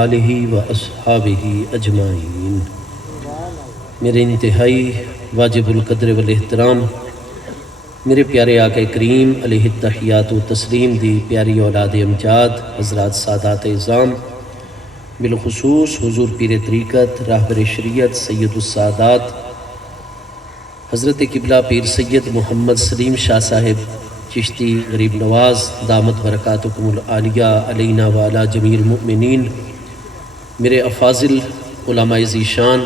آلہ و اصحابہ اجمعین۔ میرے انتہائی واجب القدر والاحترام میرے پیارے آقا کریم علیہ التحیات و تسلیم دی پیاری اولاد امجاد حضرات سادات اعظام، بالخصوص حضور پیر طریقت راہبر شریعت سید السادات حضرت قبلہ پیر سید محمد سلیم شاہ صاحب چشتی غریب نواز دامت برکاتکم العالیہ علینا وعلی جمیع المؤمنین، میرے افاضل علماء ذیشان،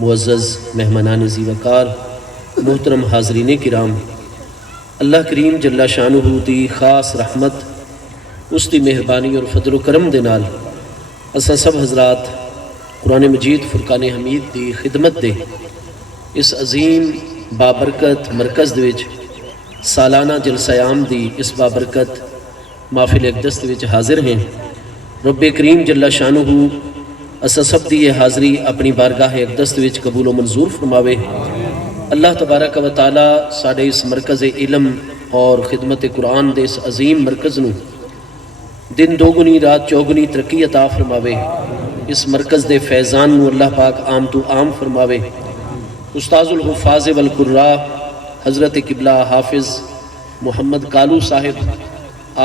معزز مہمانان ذی وقار، محترم حاضرین کرام، اللہ کریم جل شانہ دی خاص رحمت اس دی مہربانی اور فضل و کرم دے نال اساں سب حضرات قرآن مجید فرقان حمید دی خدمت دے اس عظیم بابرکت مرکز دے وچ سالانہ جلسہ عام دی اس بابرکت محفل اقدس دے وچ حاضر ہیں۔ رب کریم جل شانہ اساں سب دی یہ حاضری اپنی بارگاہ اقدس دے وچ قبول و منظور فرماوے۔ اللہ تبارک و تعالی ساڈے اس مرکز علم اور خدمت قرآن دے اس عظیم مرکز نو دن دوگنی رات چوگنی ترقی عطا فرماوے۔ اس مرکز دے فیضان نو اللہ پاک عام تو عام فرماوے۔ استاذ الحفاظ والقراء حضرت قبلہ حافظ محمد کالو صاحب،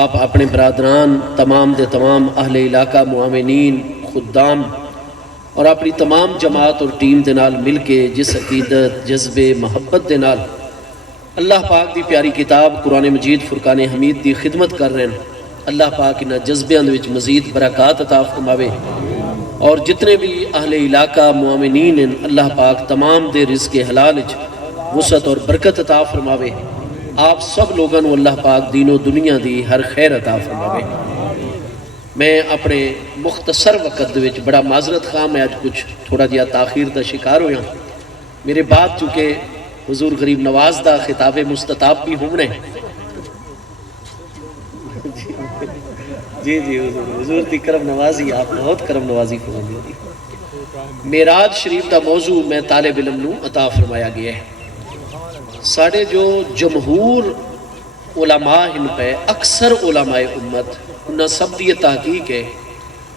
آپ اپنے برادران تمام دے تمام اہل علاقہ معاونین خدام اور اپنی تمام جماعت اور ٹیم دے نال مل کے جس عقیدت جذبے محبت دے نال اللہ پاک دی پیاری کتاب قرآن مجید فرقان حمید دی خدمت کر رہے ہیں، اللہ پاک انہاں جذبیاں دے وچ مزید برکات عطا فرماوے، اور جتنے بھی اہل علاقہ معاونین ہیں اللہ پاک تمام دے رزق حلال وچ وسعت اور برکت عطا فرماوے۔ آپ سب لوگاں نو اللہ پاک دین و دنیا دی ہر خیر عطا فرماوے۔ میں اپنے مختصر وقت دے وچ بڑا معذرت خواہ، میں آج کچھ تھوڑا جہا تاخیر دا شکار ہویا، میرے بعد چونکہ حضور غریب نواز دا خطاب مستطاب بھی ہونے جی حضور دی کرم نوازی، آپ بہت کرم نوازی فرمائی دی۔ معراج شریف دا موضوع میں طالب علم نو عطا فرمایا گیا ہے۔ ساڑھے جو جمہور علماء ان پہ اکثر علماء امت انہاں سب دی تحقیق ہے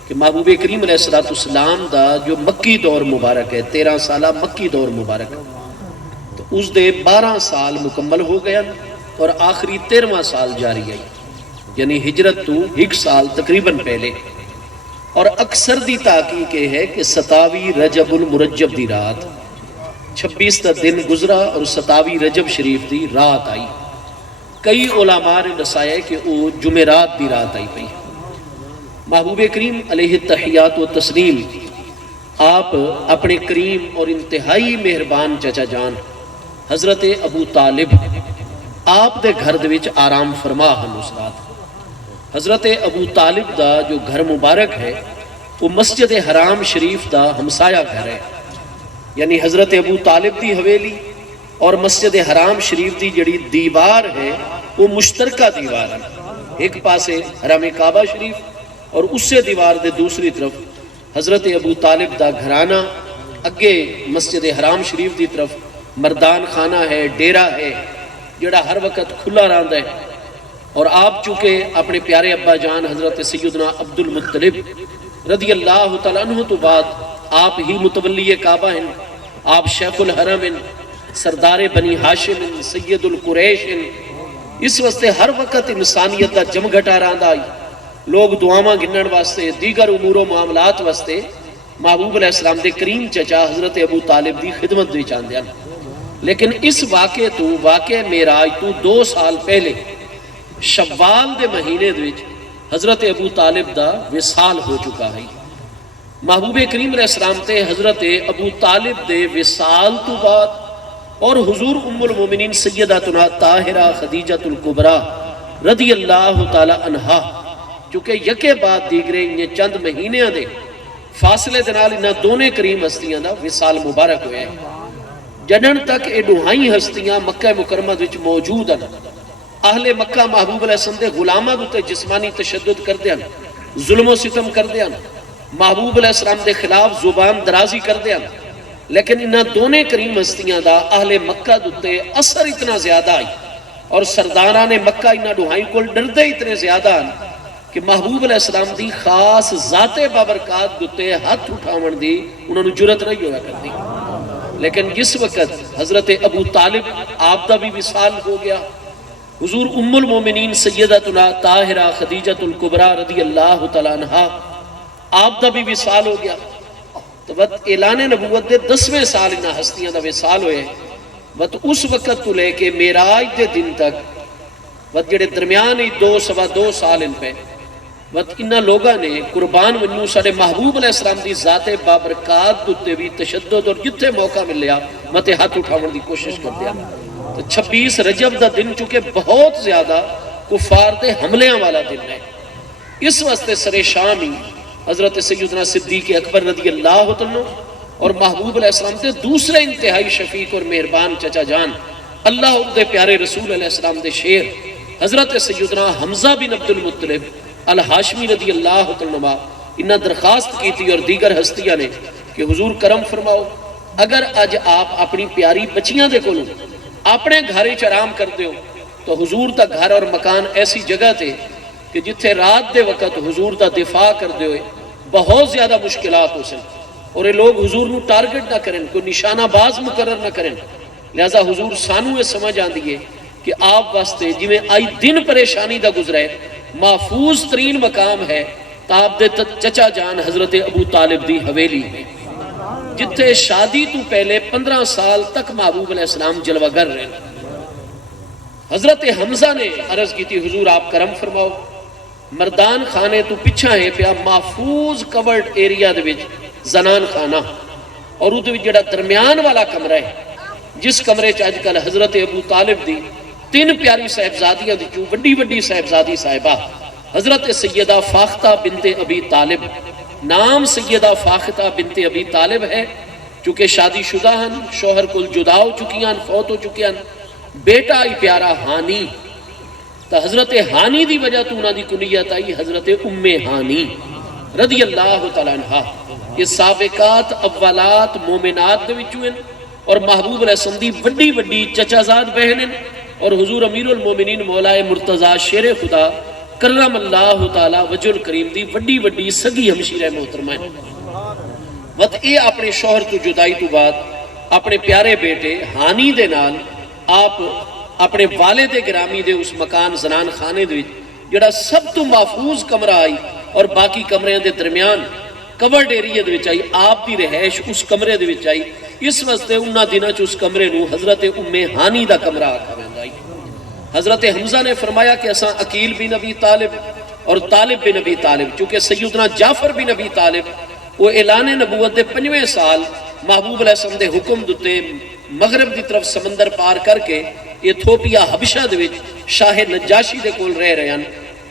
کہ محبوب کریم علیہ السلام دا جو مکی دور مبارک ہے، 13 سالہ مکی دور مبارک، تو اس دے 12 سال مکمل ہو گیا اور آخری 13واں سال جاری آئی، یعنی ہجرت تو 1 سال تقریباً پہلے، اور اکثر دی تحقیق یہ ہے کہ 27 رجب المرجب دی رات 26 تا دن گزرا اور 27 رجب شریف دی رات آئی۔ کئی علماء نے دسایا کہ وہ جمعرات دی رات آئی پئی۔ محبوب کریم علیہ التحیات و تسلیم آپ اپنے کریم اور انتہائی مہربان چچا جان حضرت ابو طالب آپ دے گھر دے وچ آرام فرما ہن اس رات۔ حضرت ابو طالب دا جو گھر مبارک ہے وہ مسجد حرام شریف دا ہمسایہ گھر ہے، یعنی حضرت ابو طالب دی حویلی اور مسجد حرام شریف دی جڑی دیوار ہے وہ مشترکہ دیوار ہے، ایک پاسے حرم کعبہ شریف اور اس سے دیوار دے دوسری طرف حضرت ابو طالب دا گھرانہ، اگے مسجد حرام شریف دی طرف مردان خانہ ہے، ڈیرہ ہے جڑا ہر وقت کھلا رہندا ہے۔ اور آپ چونکہ اپنے پیارے ابا جان حضرت سیدنا عبد المطلب رضی اللہ تعالیٰ عنہ تو بعد آپ ہی متولی کعبہ ہیں، آپ شیخ الحرم ہیں، سردار بنی ہاشم ہیں، سید القریش ہیں، اس واسطے ہر وقت انسانیت دا جم گھٹا رہندا آئی، لوگ دعاواں گنن واسطے دیگر امور و معاملات واسطے محبوب علیہ السلام دے کریم چچا حضرت ابو طالب دی خدمت دی چاندے ہیں۔ لیکن اس واقعے معراج تو 2 سال پہلے شوال دے مہینے دے وچ حضرت ابو طالب دا وصال ہو چکا ہے۔ محبوب کریم علیہ السلام تے حضرت ابو طالب دے وصال تو بعد اور حضور ام المومنین سیداتنا طاہرہ خدیجہ الکبریٰ رضی اللہ تعالی عنہا چونکہ یکے بعد دیگرے انہیں چند مہینے دے فاصلے دنال انہاں دونے کریم ہستیاں دا وصال مبارک ہوئے ہیں۔ جنن تک اے دوہائی ہستیاں مکہ مکرمہ وچ موجود ہیں، اہل مکہ محبوب علیہ السلام دے غلاماں دے جسمانی تشدد کر دیاں، ظلم و ستم کر دیاں، محبوب علیہ السلام دے خلاف زبان درازی کر دیاں، لیکن انہاں دونے کریم ہستیاں دا اہل مکہ دے اثر اتنا زیادہ آئی اور سرداران مکہ انہاں دوہائی کول ڈردے اتنے زیادہ ہیں کہ محبوب علیہ السلام دی خاص ذات بابرکات دوتے ہاتھ اٹھاون دی انہوں نے جرت نہیں ہوا کر دی. لیکن جس وقت حضرت ابو طالب آپ دا بھی وصال ہو گیا، حضور ام المومنین سیدتنا طاہرہ خدیجۃ الکبریٰ رضی اللہ تعالیٰ عنہا آپ دا بھی وصال ہو گیا، تو وقت اعلان نبوت دے 10ویں سال انہاں ہستیاں دا وصال ہوئے. وقت اس وقت تو لے کے معراج دے دن تک وقت جڑے درمیان ہی 2 سال ان پہ وقت انہاں لوگاں نے قربان ونیو سارے محبوب علیہ السلام دی ذات بابرکات دوتے بھی تشدد اور جتھے موقع ملیا متے ہاتھ اٹھاون دی کوشش کر دیا. تو 26 رجب دا دن چونکہ بہت زیادہ کفار دے حملیاں والا دن ہے، اس واسطے سر شام ہی حضرت سیدنا صدیق اکبر رضی اللہ عنہ اور محبوب علیہ السلام دے دوسرے انتہائی شفیق اور مہربان چچا جان اللہ دے پیارے رسول علیہ السلام دے شیر حضرت سیدنا حمزہ بن عبد المطلب الہاشمی رضی اللہ عنہ انہاں درخواست کی تھی اور دیگر ہستیاں نے کہ حضور کرم فرماؤ، اگر اج آپ اپنی پیاری بچیاں دے کولوں اپنے گھر چ آرام کرتے ہو تو حضور دا گھر اور مکان ایسی جگہ تھے کہ جتھے رات دے وقت حضور دا دفاع کرتے ہوئے بہت زیادہ مشکلات ہو سن اور یہ لوگ حضور نو ٹارگٹ نہ کریں، کوئی نشانہ باز مقرر نہ کریں. لہذا حضور سانو یہ سمجھ آن دیئے کہ آپ واسطے جی میں آئی دن پریشانی دا گزرے محفوظ ترین مقام ہے تو آپ دے چچا جان حضرت ابو طالب دی حویلی میں، جتھے شادی تو پہلے 15 سال تک محبوب علیہ السلام جلوہ گر رہے. حضرت حمزہ نے عرض کی تھی حضور آپ کرم فرماؤ، مردان خانے تو پچھا ہے پیا محفوظ کورڈ ایریا دے وچ زنان خانہ اور وہ جڑا درمیان والا کمرہ ہے جس کمرے چ اج کل حضرت ابو طالب دی 3 پیاری صاحبزادیاں دی چوں وڈی وڈی صاحبزادی صاحبہ حضرت سیدہ فاختہ بنت ابی طالب، نام سیدہ فاختہ بنت ابی طالب ہے چونکہ شادی شدہ ہن، شوہر کل جدا ہو چکی ہیں، فوت ہو چکے ہیں، بیٹا ہی پیارا ہانی، تو حضرت ہانی دی وجہ تو انہاں دی کنیت آئی حضرت ام ہانی رضی اللہ تعالیٰ عنہ. یہ سابقات اولات مومنات دے وچوں ہیں اور محبوب علیہ السلام دی وڈی وڈی چچازاد بہن ہیں اور حضور امیر المومنین مولا مرتضیٰ شیر خدا کرم اللہ تعالیٰ وجہ الکریم دی وڈی وڈی سگی ہمشیرہ محترمہ ہیں. وقت اے اپنے شوہر تو جدائی تو بعد اپنے پیارے بیٹے ہانی دے نال آپ اپنے والد گرامی دے اس مکان زنان خانے دے جڑا سب تو محفوظ کمرہ آئی اور باقی کمرے دے درمیان کورڈ ایریا دے وچ آئی آپ دی رہائش اس کمرے دے وچ آئی. اس واسطے انہاں دناں چ اس کمرے نو حضرت ام ہانی دا کمرہ آکھا ویندا ہے. حضرت حمزہ نے فرمایا کہ اساں عقیل بن ابی طالب اور طالب بن ابی طالب چونکہ سیدنا جعفر بن ابی طالب وہ اعلان نبوت دے 5ویں سال محبوب علیہ السلام دے حکم دتے مغرب دی طرف سمندر پار کر کے ایتھوپیا حبشہ دے وچ شاہ نجاشی دے کول رہے ہیں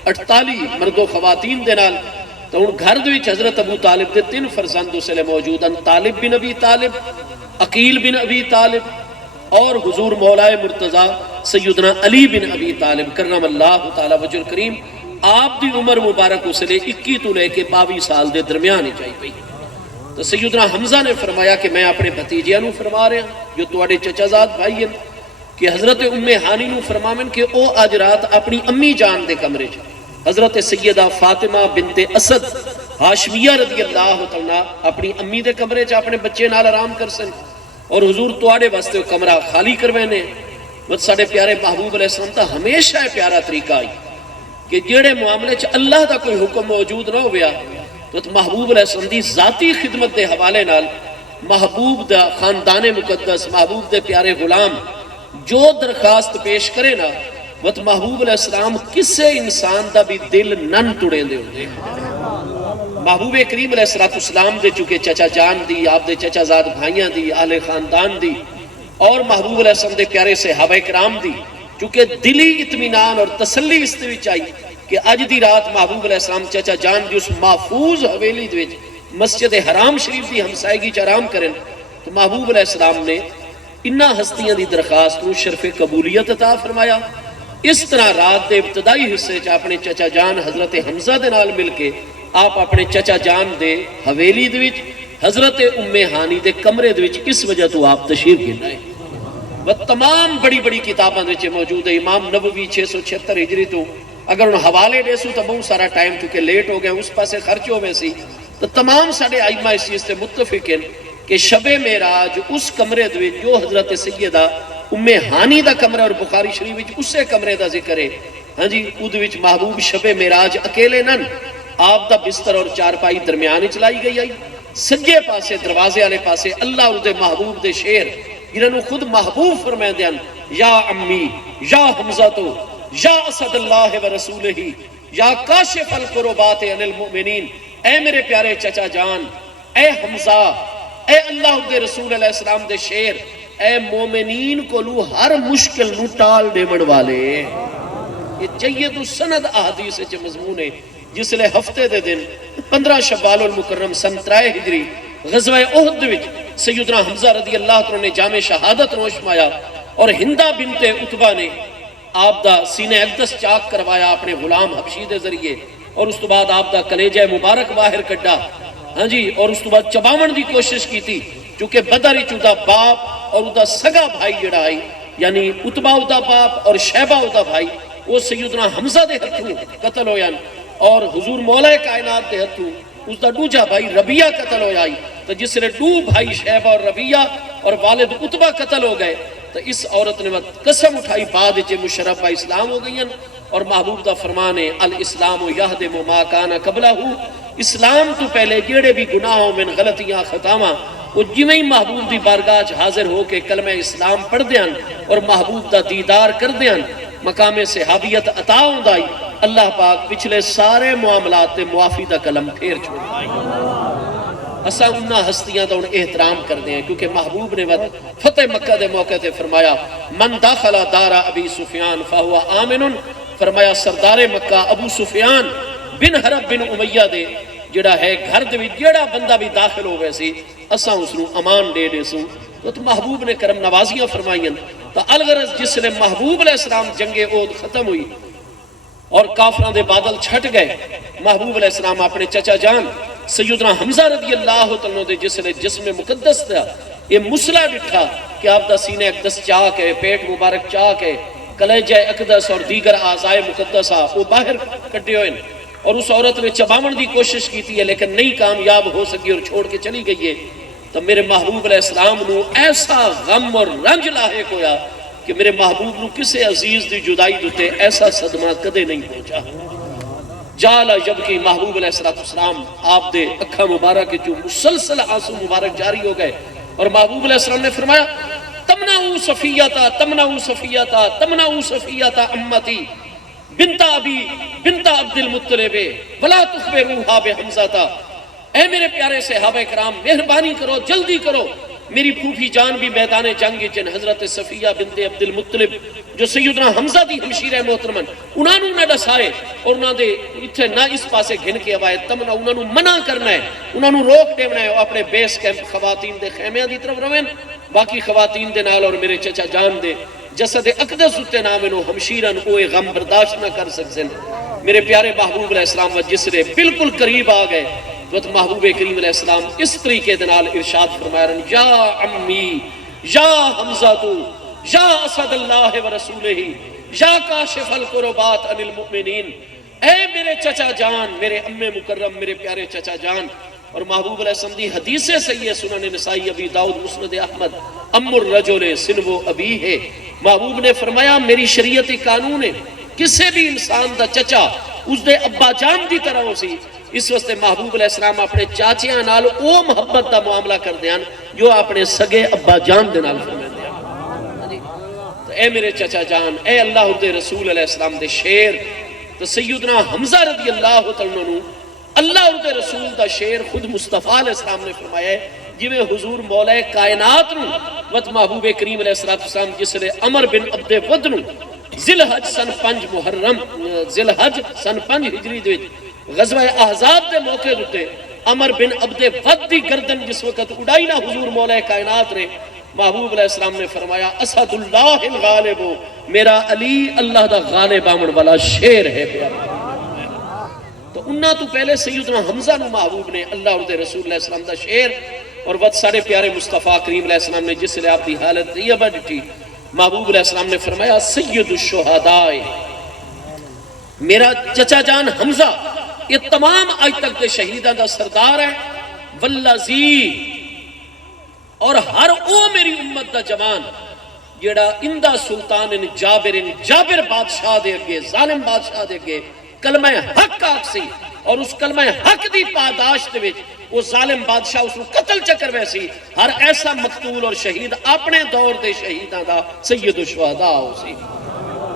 48 مرد و خواتین دے نال. تو ان گھر دے وچ حضرت ابو طالب دے 3 فرزند اسلے موجود ہیں، طالب بن ابی طالب، عقیل بن ابی طالب اور حضور مولا مرتضیٰ سیدنا علی بن ابی طالب کرم اللہ تعالی وجہ الکریم. آپ دی عمر مبارک اسلے 21 تو لے کے 22 سال دے درمیان ہی جائی پئی. تو سیدنا حمزہ نے فرمایا کہ میں اپنے بھتیجیاں نو فرما رہا ہوں جو تواڈے چچازاد بھائی ہیں کہ حضرت ام ہانی نو فرماون کہ او اج رات اپنی امی جان دے کمرے چ حضرت سیدہ فاطمہ بنت اسد ہاشمیہ رضی اللہ تعالی اپنی امی دے کمرے چ اپنے بچے نال آرام کر سن اور حضور تواڈے واسطے وہ کمرہ خالی کروینے. بس ساڈے پیارے محبوب علیہ السلام دا ہمیشہ پیارا طریقہ آئی کہ جڑے معاملے چ اللہ دا کوئی حکم موجود نہ ہویا تو محبوب علیہ السلام دی ذاتی خدمت دے حوالے نال محبوب دا خاندان مقدس محبوب دے پیارے غلام جو درخواست پیش کرے نا وقت محبوب علیہ السلام کسے انسان دا بھی دل نن توڑیں دے ہوندے. محبوب کریم علیہ السلام دے چکے چچا جان دی آپ دے چچا زاد بھائیاں دی اہل خاندان دی اور محبوب علیہ السلام دے پیارے صحابہ کرام دی چونکہ دلی اطمینان اور تسلی اس وچ آئی کہ اج دی رات محبوب علیہ السلام چچا جان دی اس محفوظ حویلی دے وچ مسجد حرام شریف دی ہمسائیگی چ آرام کریں. تو محبوب علیہ السلام نے انہاں ہستیاں دی درخواست کو شرف قبولیت عطا فرمایا. اس طرح رات دے ابتدائی حصے چ اپنے چچا جان حضرت حمزہ دے نال مل کے آپ اپنے چچا جان دے حویلی دے وچ حضرت ام ہانی دے کمرے دے وچ اس وجہ تو آپ تشریف گھنائے. وہ تمام بڑی بڑی کتاباں دے وچ موجود ہے. امام نبوی 676 ہجری تو اگر ان حوالے دے سو تو بہت سارا ٹائم کیونکہ لیٹ ہو گیا اس پاسے خرچ ہو گئے سی تو تمام ساڑھے آئمہ اس چیز سے متفق ہیں کہ شب معراج اس کمرے دوے جو حضرت سیدہ ام ہانی دا کمرہ اور بخاری شریف وچ اسے کمرے دا ذکر ہے ہاں جی اود وچ محبوب شب معراج اکیلے نن آپ دا بستر اور چارپائی درمیان چلائی گئی آئی سجے پاسے دروازے والے پاسے اللہ اور دے محبوب دے شیر جنہوں خود محبوب فرمائے دیان یا امی یا حمزہ یا اسد اللہ و رسولہ یا کاشف القربات عن المؤمنین اے میرے پیارے چچا جان اے حمزہ اے اللہ دے رسول علیہ السلام دے شیر اے مومنین کو لو ہر مشکل نو ٹال دے من والے یہ چاہیے تو سند احادیث چے مضمون ہے جس لئے ہفتے دے دن 15 شوال المکرم سن 3 ہجری غزوہ احد وچ سیدنا حمزہ رضی اللہ عنہ نے جامع شہادت نوش مایا اور ہندہ بنت عتبہ نے آپ دا سینہ اقدس چاک کروایا اپنے غلام حبشی دے ذریعے اور اس تو بعد آپ دا کلیجہ مبارک باہر کڈا ہاں جی اور اس تو بعد چباون دی کوشش کی تھی چونکہ بدری چودہ باپ اور دا سگا بھائی جڑا ہے یعنی عتبہ دا باپ اور شیبہ دا بھائی وہ سیدنا حمزہ دے ہتھوں قتل ہو یعنی اور حضور مولا کائنات دے ہتھوں اس دا دوجا بھائی ربیہ قتل ہو جائی تو جس نے دو بھائی شیبہ اور ربیہ اور والد عتبہ قتل ہو گئے تو اس عورت نے قسم اٹھائی بعد چے مشرفہ اسلام ہو گئی اور محبوب دا فرمان ہے الاسلام یہدم ما کان قبلہ اسلام تو پہلے جیڑے بھی گناہوں من غلطیاں خطاواں وہ جویں محبوب دی بارگاہ حاضر ہو کے کلمہ اسلام پڑھ دیاں اور محبوب دا دیدار کر دیاں مقام صحابیت عطا ہوندائی اللہ پاک پچھلے سارے معاملات تے معافی دا کلم پھیر چھوڑائی اسا انہا ہستیاں دا ان احترام کر دیں کیونکہ محبوب نے فتح مکہ دے موقع تے فرمایا من داخل دار ابی سفیان فہوا آمن فرمایا سردار مکہ ابو سفیان بن حرب بن امیہ دے جڑا ہے گھر دے جڑا بندہ بھی داخل ہو گئے سی اسا اس نو امان دے دے سو تو محبوب نے کرم نوازیاں فرمائیں تو الغرض جس نے محبوب علیہ السلام جنگ احد ختم ہوئی اور کافران دے بادل چھٹ گئے محبوب علیہ السلام اپنے چچا جان سیدنا حمزہ رضی اللہ عنہ دے جس نے جسم مقدس تھا یہ مسئلہ ڈٹھا کہ آپ دا سینہ اقدس چاک ہے پیٹ مبارک چاک ہے کلیجہ اقدس اور دیگر اعضائے مقدسہ وہ باہر کٹے ہوئے اور اس عورت نے چباون دی کوشش کی تھی لیکن نہیں کامیاب ہو سکی اور چھوڑ کے چلی گئی ہے تو میرے محبوب علیہ السلام نو ایسا غم اور رنج لاحق ہویا کہ میرے محبوب نو کسے عزیز دی جدائی دوتے ایسا صدمہ کدے نہیں پہنچا جالا جبکہ محبوب علیہ السلام آپ دے اکھا مبارک جو مسلسل آنسو مبارک جاری ہو گئے اور محبوب علیہ السلام نے فرمایا تمنعو صفیتا تمنعو صفیتا تمنعو صفیتا امتی بنت ابی بنت عبد المطلب ولا تخبروها بحمزہ اے میرے پیارے صحابہ کرام مہربانی کرو جلدی کرو میری پھوپھی جان بھی میدان جنگ جن حضرت صفیہ بنت عبد المطلب جو سیدنا حمزہ دی ہمشیرہ محترمن انہوں نے ڈسائے اور انہوں نے اتھے نہ اس پاسے گھن کے آوائے تمنا انہوں نے منع کرنا ہے انہوں نے روک دینا ہے اپنے بیس کیمپ خواتین دے خیمیاں دی طرف روین باقی خواتین دے نال اور میرے چچا جان دے جسد اقدس اتے نامنو ہمشیرن اوے غم برداشت نہ کر سکسن میرے پیارے محبوب علیہ السلام و جس نے بالکل قریب آ گئے تو محبوب کریم علیہ السلام اس طریقے دنال ارشاد فرمایا رہن یا عمی یا حمزہ تو یا اسد اللہ و رسولہ یا کاشف القربات عن المؤمنین اے میرے چچا جان میرے ام مکرم میرے پیارے چچا جان اور محبوب علیہ السلام دی حدیث سے یہ سنن نسائی ابی داؤد مسند احمد ام الرجل سنو ابی ہے محبوب نے فرمایا میری شریعت قانون ہے کسے بھی انسان دا چچا اس دے ابا جان دی طرح ہو سی اس واسطے محبوب علیہ السلام اپنے چاچیاں نال او محبت دا معاملہ کر دیان جو اپنے سگے ابا جان دے نال فرمائے دیان تو اے میرے چچا جان اے اللہ دے رسول علیہ السلام دے شیر تو سیدنا حمزہ رضی اللہ عنہ اللہ دے رسول دا شیر خود مصطفیٰ علیہ السلام نے فرمایا ہے جویں حضور مولا کائنات نو وقت محبوب کریم علیہ السلام جس نے عمر بن عبد ود نو ذوالحج سن 5 محرم ذوالحج سن 5 ہجری دے غزوہ احزاب دے موقع دوتے عمر بن عبد ود دی گردن جس وقت اڑائی نہ حضور مولا کائنات نے محبوب علیہ السلام نے فرمایا اسد اللہ الغالب میرا علی اللہ دا غالب آمن والا شیر ہے پیارا تو انہا تو پہلے سیدنا حمزہ نو محبوب نے اللہ اور دے رسول علیہ السلام دا شیر اور وقت سارے پیارے مصطفیٰ کریم علیہ السلام نے جس لئے آپ دی حالت طیبہ ڈٹی محبوب علیہ السلام نے فرمایا سید الشہداء میرا چچا جان حمزہ یہ تمام آج تک کے شہیدہ دا سردار ہے، واللزی، اور ہر او میری امت دا جوان جیڑا اندہ سلطان جابر بادشاہ دے گے، ظالم بادشاہ دے گے کلمہ حق آگ سی، اور اس کلمہ حق دی پاداشت وچ وہ ظالم بادشاہ اس کو قتل چکر ویسی ہر ایسا مقتول اور شہید اپنے دور دے شہیداں دا سید الشہداء ہو سی۔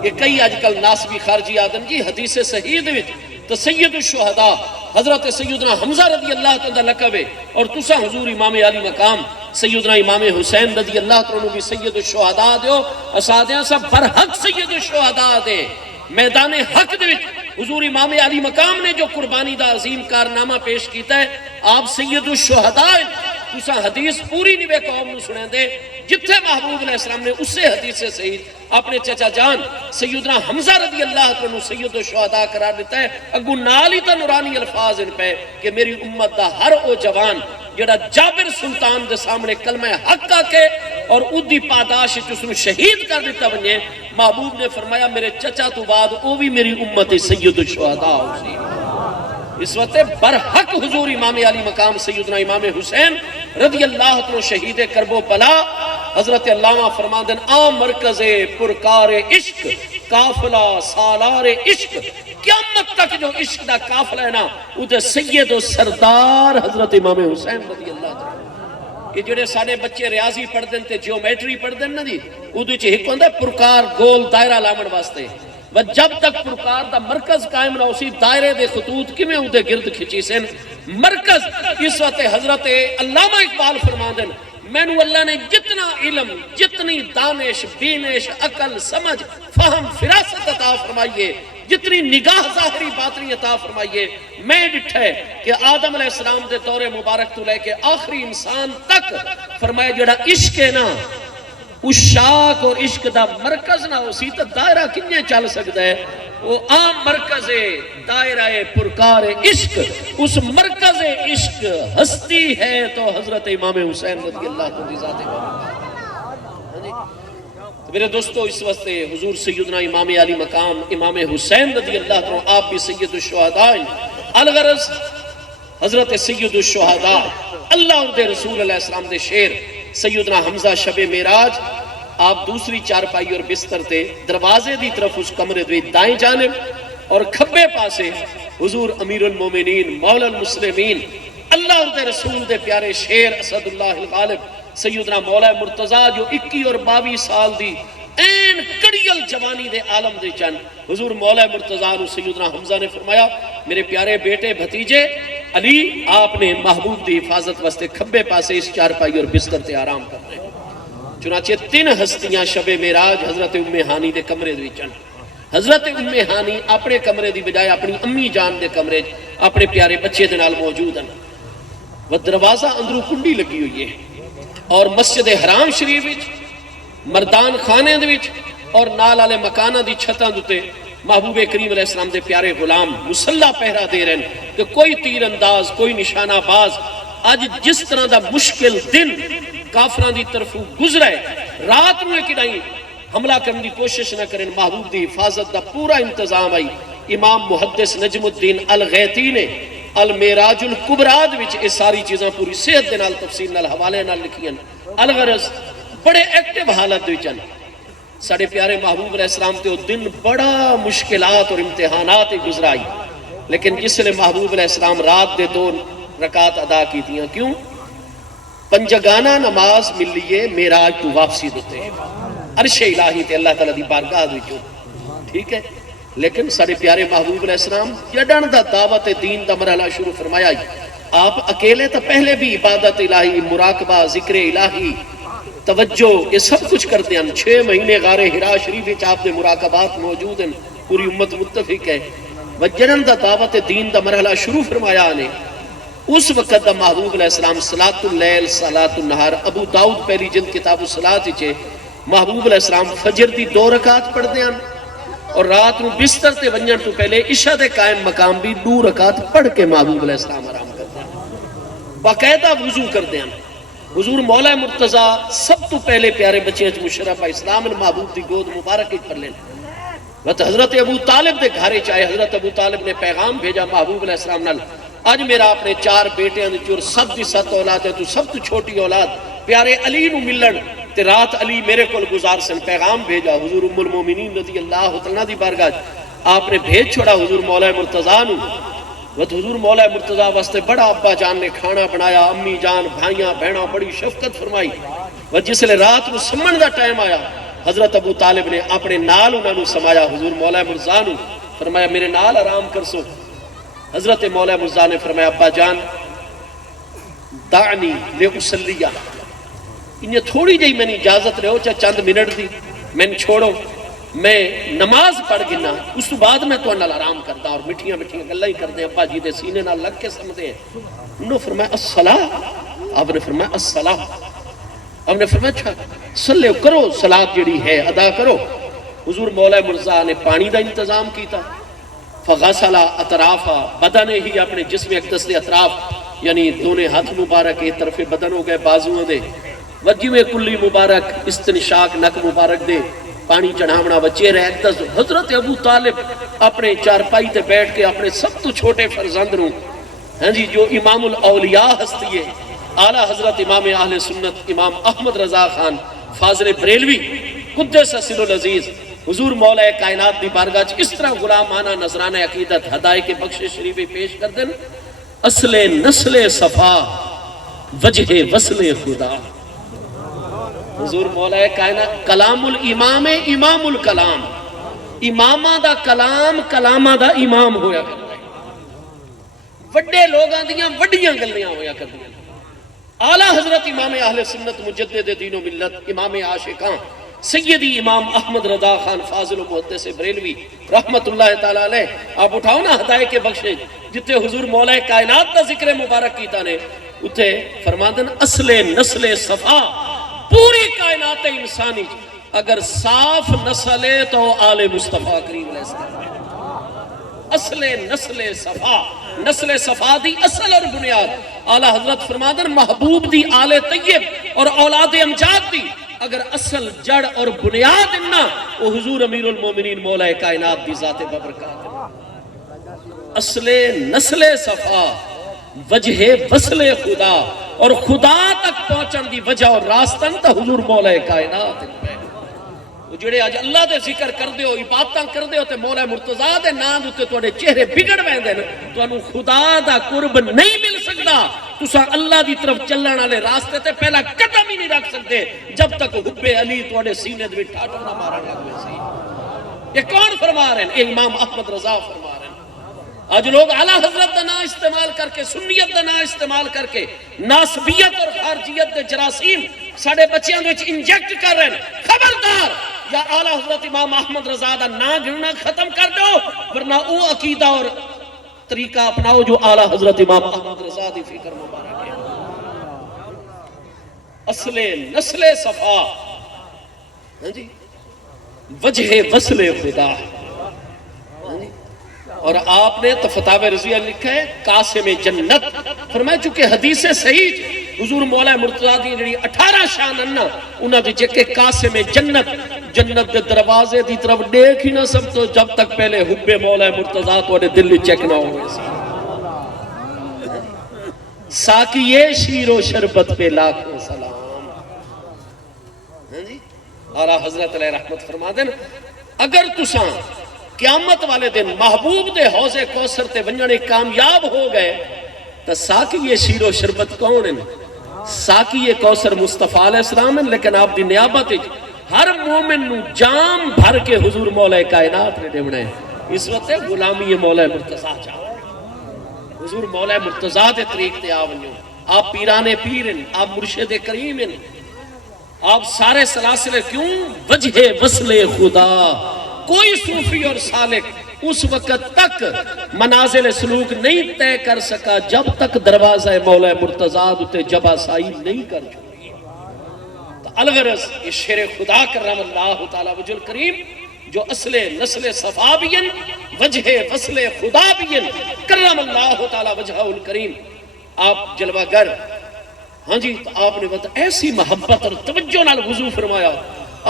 یہ کئی آج کل ناسبی خارجی آدم جی حدیث صحیح دے وچ تو سید الشہداء حضرت سیدنا حمزہ رضی اللہ تعالیٰ لقب ہے، اور تسا حضور امام علی مقام سیدنا امام حسین رضی اللہ تعالیٰ بھی سید الشہداء دیو، اسادیاں سب برحق سید الشہداء دے میدان حق دے وچ حضور امام علی مقام نے جو قربانی دا عظیم کارنامہ پیش کیتا ہے، آپ سید الشہداء تسا حدیث پوری نہیں بے قوم نو سنے دے جتھے محبوب علیہ السلام نے اس سے حدیث سے صحیح اپنے چچا جان سیدنا حمزہ رضی اللہ عنہ سید الشہداء قرار دیتا ہے، اگو نالی تا نورانی الفاظ ان پہ کہ میری امت دا ہر او جوان جڑا جابر سلطان دے سامنے کلمہ حق کا کے اور ادھی پاداش اس نے شہید کر دیتا بنیے، محبوب نے فرمایا میرے چچا تو بعد او بھی میری امت سید الشہداء ہو سی۔ اس وقت برحق حضور امام علی مقام سیدنا امام حسین رضی اللہ عنہ شہید کرب و بلا حضرت علامہ فرماندن عام مرکز پرکار عشق قافلہ سالار عشق، قیامت تک جو عشق دا قافلہ ہے نا ادھے سید و سردار حضرت امام حسین رضی اللہ عنہ۔ کہ جڑے سارے بچے ریاضی پڑھ دیں تے جیومیٹری پڑھ دیں نا جی ادھے چھے ایک ہوندہ پرکار گول دائرہ لامن واسطے، و جب تک پرکار دا مرکز قائم نہ اسی دائرے دے خطوط کی میں ادھے گرد کھچی سن مرکز۔ اس وقت حضرت علامہ اقبال فرماندن میں نو اللہ نے جتنا علم، جتنی دانش، بینش، عقل، سمجھ، فہم، فراست عطا فرمائیے، جتنی نگاہ ظاہری باطنی عطا فرمائیے، میں ڈٹھے کہ آدم علیہ السلام دے دور مبارک تو لے کے آخری انسان تک فرمایا جڑا عشق ہے نا اشاق اور عشق دا مرکز نہ ہو سی تو دائرہ کنیے چل سکتا ہے، وہ عام مرکز دائرہ پرکار عشق، اس مرکز عشق ہستی ہے تو حضرت امام حسین رضی اللہ عنہ ذات میرے دوستو اس وقت حضور سیدنا امام علی مقام امام حسین رضی اللہ عنہ آپ بھی سید الشہداء الغرض حضرت سید الشہداء اللہ اور دے رسول علیہ السلام دے شیر سیدنا حمزہ شب معراج آپ دوسری چارپائی اور بستر تے دروازے دی طرف اس کمرے دے دائیں جانب اور کھبے پاسے حضور امیر المومنین مولا المسلمین اللہ اور دے رسول دے پیارے شیر اسد اللہ الغالب سیدنا مولا مرتضیٰ جو 21 اور 22 سال دی این کڑیل جوانی دے عالم دے چن حضور مولا مرتضیٰ نے سیدنا حمزہ نے فرمایا میرے پیارے بیٹے بھتیجے علی آپ نے محبوب دی حفاظت واسطے کھبے پاسے اس چارپائی اور بستر تے آرام کرنے، چنانچہ 3 ہستیاں شب معراج حضرت ام ہانی دے کمرے دے چن، حضرت ام ہانی اپنے کمرے دی بجائے اپنی امی جان دے کمرے اپنے پیارے بچے دے نال موجود ہیں، وہ دروازہ اندروں کنڈی لگی ہوئی ہے اور مسجد حرام شریف وچ مردان خانے دے وچ اور نال والے مکاناں دی چھتاں دے محبوب کریم علیہ السلام دے پیارے غلام مسلح پہرا دے رہے ہیں کہ کوئی تیر انداز کوئی نشانہ باز آج جس طرح دا مشکل دن کافران دی طرف گزرا ہے رات میں کدائیں حملہ کرنے دی کوشش نہ کریں، محبوب دی حفاظت دا پورا انتظام آئی۔ امام محدث نجم الدین الغیتی نے المعراج الکبریٰ وچ یہ ساری چیزاں پوری صحت دے نال تفصیل نال حوالے نال لکھیاں، الغرض بڑے ایکٹیو حالت دے چن ساڑھے پیارے محبوب علیہ السلام تے وہ دن بڑا مشکلات اور امتحانات گزرائی، لیکن جس لئے محبوب علیہ السلام رات دے 2 رکعت ادا کی دیاں، کیوں؟ پنجگانہ نماز ملیے معراج تو واپسی دیتے ہیں عرش الہی تے اللہ تعالیٰ دی بارگاہ دوچو، ٹھیک ہے؟ لیکن ساڑھے پیارے محبوب علیہ السلام جڑن دا دعوت دین دا مرحلہ شروع فرمایا آپ اکیلے تا پہلے بھی عبادت الہی، مراقبہ، ذکر الہی، توجہ یہ سب کچھ کرتے ہیں۔ 6 مہینے غار حرا شریف وچ آپ دے مراقبات موجود ہیں، پوری امت متفق ہے۔ وجنن دا دعوت دین دا مرحلہ شروع فرمایا نے اس وقت دا محبوب علیہ السلام صلاۃ اللیل صلاۃ النہار ابو داؤد پہلی جلد کتاب الصلاۃ وچ محبوب علیہ السلام فجر دی 2 رکعت پڑھتے ہیں اور رات نو بستر تے ونجن تو پہلے عشاء دے قائم مقام بھی 2 رکعت پڑھ کے محبوب علیہ السلام آرام کرتے ہیں، باقاعدہ وضو کرتے ہیں۔ حضور مولا مرتضیٰ سب تو پہلے پیارے بچے مشرف اسلام محبوب دی گود مبارک پر لیں وقت حضرت ابو طالب دے گھارے چاہے حضرت ابو طالب نے پیغام بھیجا محبوب علیہ السلام نال، اج میرا اپنے 4 بیٹے چور 7 دی 7 اولاد ہے، تو سب تو چھوٹی اولاد پیارے علی نو ملن تے رات علی میرے کول گزار سن، پیغام بھیجا حضور ام المومنین رضی اللہ تعالیٰ دی بارگاہ آپ نے بھیج چھوڑا حضور مولا مرتضیٰ نو۔ وقت حضور مولا مرتضیٰ واسطے بڑا ابا جان نے کھانا بنایا، امی جان بھائیاں بہناں بڑی شفقت فرمائی۔ وقت جس لئے رات نو سمن دا ٹائم آیا، حضرت ابو طالب نے اپنے نال انہوں نے سمایا حضور مولا مرتضیٰ نو، فرمایا میرے نال آرام کر سو۔ حضرت مولا مرتضیٰ نے فرمایا ابا جان دعنی لے اسلیہ، انہیں تھوڑی جائی میں نے اجازت رہے ہو چاہے چند منٹ دی، میں نے چھوڑو میں نماز پڑھ گنا، اس تو بعد میں تو انہوں آرام کرتا اور مٹھیاں گلہ ہی کرتے ہیں، ابا جی دے سینے نہ لگ کے سمجھتے ہیں۔ انہوں نے فرمایا الصلاة، آپ نے فرمایا الصلاة، آپ نے فرمایا اچھا صلی کرو، صلاة جڑی ہے ادا کرو۔ حضور مولا مرتضیٰ نے پانی دا انتظام کیتا، فغسل اطرافا، بدن ہی اپنے جسم اقدس دے اطراف یعنی دونے ہاتھ مبارک ایک طرف بدن ہو گئے بازووں دے، وجہ میں کلی مبارک استنشاق نک مبارک دے پانی چڑھامنا بچے رہے اقدس۔ حضرت ابو طالب اپنے چارپائی تے بیٹھ کے اپنے سب تو چھوٹے فرزند نوں، ہاں جی جو امام الاولیاء ہستی ہے اعلیٰ حضرت امام اہل سنت امام احمد رضا خان فاضل بریلوی قدس سر العزیز حضور مولا کائنات دی بارگاہ اس طرح غلامانہ نذرانہ عقیدت ہدایے کے بخش شریف پیش کر دیں، اصل نسل صفا وجہ وصل خدا۔ حضور مولا کائنات کلام الامام امام الکلام، امامہ دا کلام کلامہ دا امام ہویا کرتا ہے، وڈے لوگاں دیاں وڈیاں گلیاں ہویا کرتی ہیں۔ اعلیٰ حضرت امام اہل سنت مجدد دین و ملت امام عاشقاں سیدی امام احمد رضا خان فاضل و محدث بریلوی رحمت اللہ تعالیٰ علیہ، آپ اٹھاؤ نا ہدایے کے بخشے جتے حضور مولا کائنات کا ذکر مبارک کیتا نے، اتھے فرماندن اصل نسل صفا، پوری کائنات انسانی اگر صاف نسل ہے تو آل مصطفیٰ کریم علیہ السلام ہے۔ اصل نسل صفا، نسل صفا دی اصل اور بنیاد اعلیٰ حضرت فرماندن محبوب دی آل طیب اور اولاد امجاد دی اگر اصل جڑ اور بنیاد انہا وہ حضور امیر المومنین مولا کائنات دی ذات ببرکات ہے۔ اصل نسل صفا وجہ وصل خدا، اور خدا تک پہنچن دی وجہ اور راستن تا حضور مولا کائنات ہے۔ وہ جڑے آج اللہ دے ذکر کر دے ہو عبادتاں کر دے ہو تے مولا مرتضیٰ دے نام دے تو چہرے بگڑ ویندے نا، تو انہوں خدا دا قرب نہیں مل سکتا، تسا اللہ دی طرف چلن والے راستے تے پہلا قدم ہی نہیں رکھ سکتے جب تک حب علی تواڈے سینے دے وچ ٹھاٹھا نہ مارن لگ وے سی۔ یہ کون فرما رہے ہیں؟ یہ امام احمد رضا فرما رہے ہیں۔ آج لوگ اعلیٰ حضرت دا نام استعمال کر کے، سنیت دا نام استعمال کر کے ناسبیت اور خارجیت دے جراثیم ساڑھے بچیاں دے انجیکٹ کر رہے ہیں۔ خبردار، یا اعلیٰ حضرت امام احمد رضا دا نا گننا ختم کر دو، ورنہ او عقیدہ اور طریقہ اپناؤ جو اعلیٰ حضرت امام احمد رضا دی فکر مبارک ہے۔ اصل نسل صفا، ہاں جی وجہ وصل خدا، ہاں جی۔ اور آپ نے فتاوی رضویہ لکھا ہے قاسم جنت، فرمایا چونکہ حدیث صحیح حضور مولا مرتضیٰ دی جڑی 18 شان انہا انہا دی جکے قاسم جنت، جنت دے دروازے دی طرف دیکھ ہی نہ سب تو جب تک پہلے حب مولا مرتضیٰ تو اڑے دل چیک نہ ہوئے سی۔ ساکیے شیر و شربت پہ لاکھوں سلام، اعلیٰ حضرت علیہ رحمت فرما دیں اگر تساں قیامت والے دن محبوب دے حوض کوثر تے ونجنے کامیاب ہو گئے تو ساکی شیر و شربت کون ہیں؟ ساکی کوثر مصطفیٰ علیہ السلام ہیں، لیکن آپ دی نیابت ہر مومن نو جام بھر کے حضور مولا کائنات نے دیونے اس وقت غلامی مولا مرتضیٰ چاہو، حضور مولا مرتضیٰ دے طریق تے آونیوں، آپ پیرانے پیر ہیں، آپ مرشد کریم ہیں، آپ سارے سلاسلے کیوں؟ وجہ وصل خدا۔ کوئی صوفی اور سالک اس وقت تک منازل سلوک نہیں طے کر سکا جب تک دروازہ مولا مرتضیٰ تے جبا سائی نہیں کر چھوڑی۔ تو الغرض یہ شیر خدا کرم اللہ تعالیٰ وجہ الکریم جو اصل نسل صفا بھی ہیں، وجہ وصل خدا بھی ہیں، کرم اللہ تعالیٰ وجہ الکریم، آپ جلوہ گر، ہاں جی، تو آپ نے بتا ایسی محبت اور توجہ نال وضو فرمایا،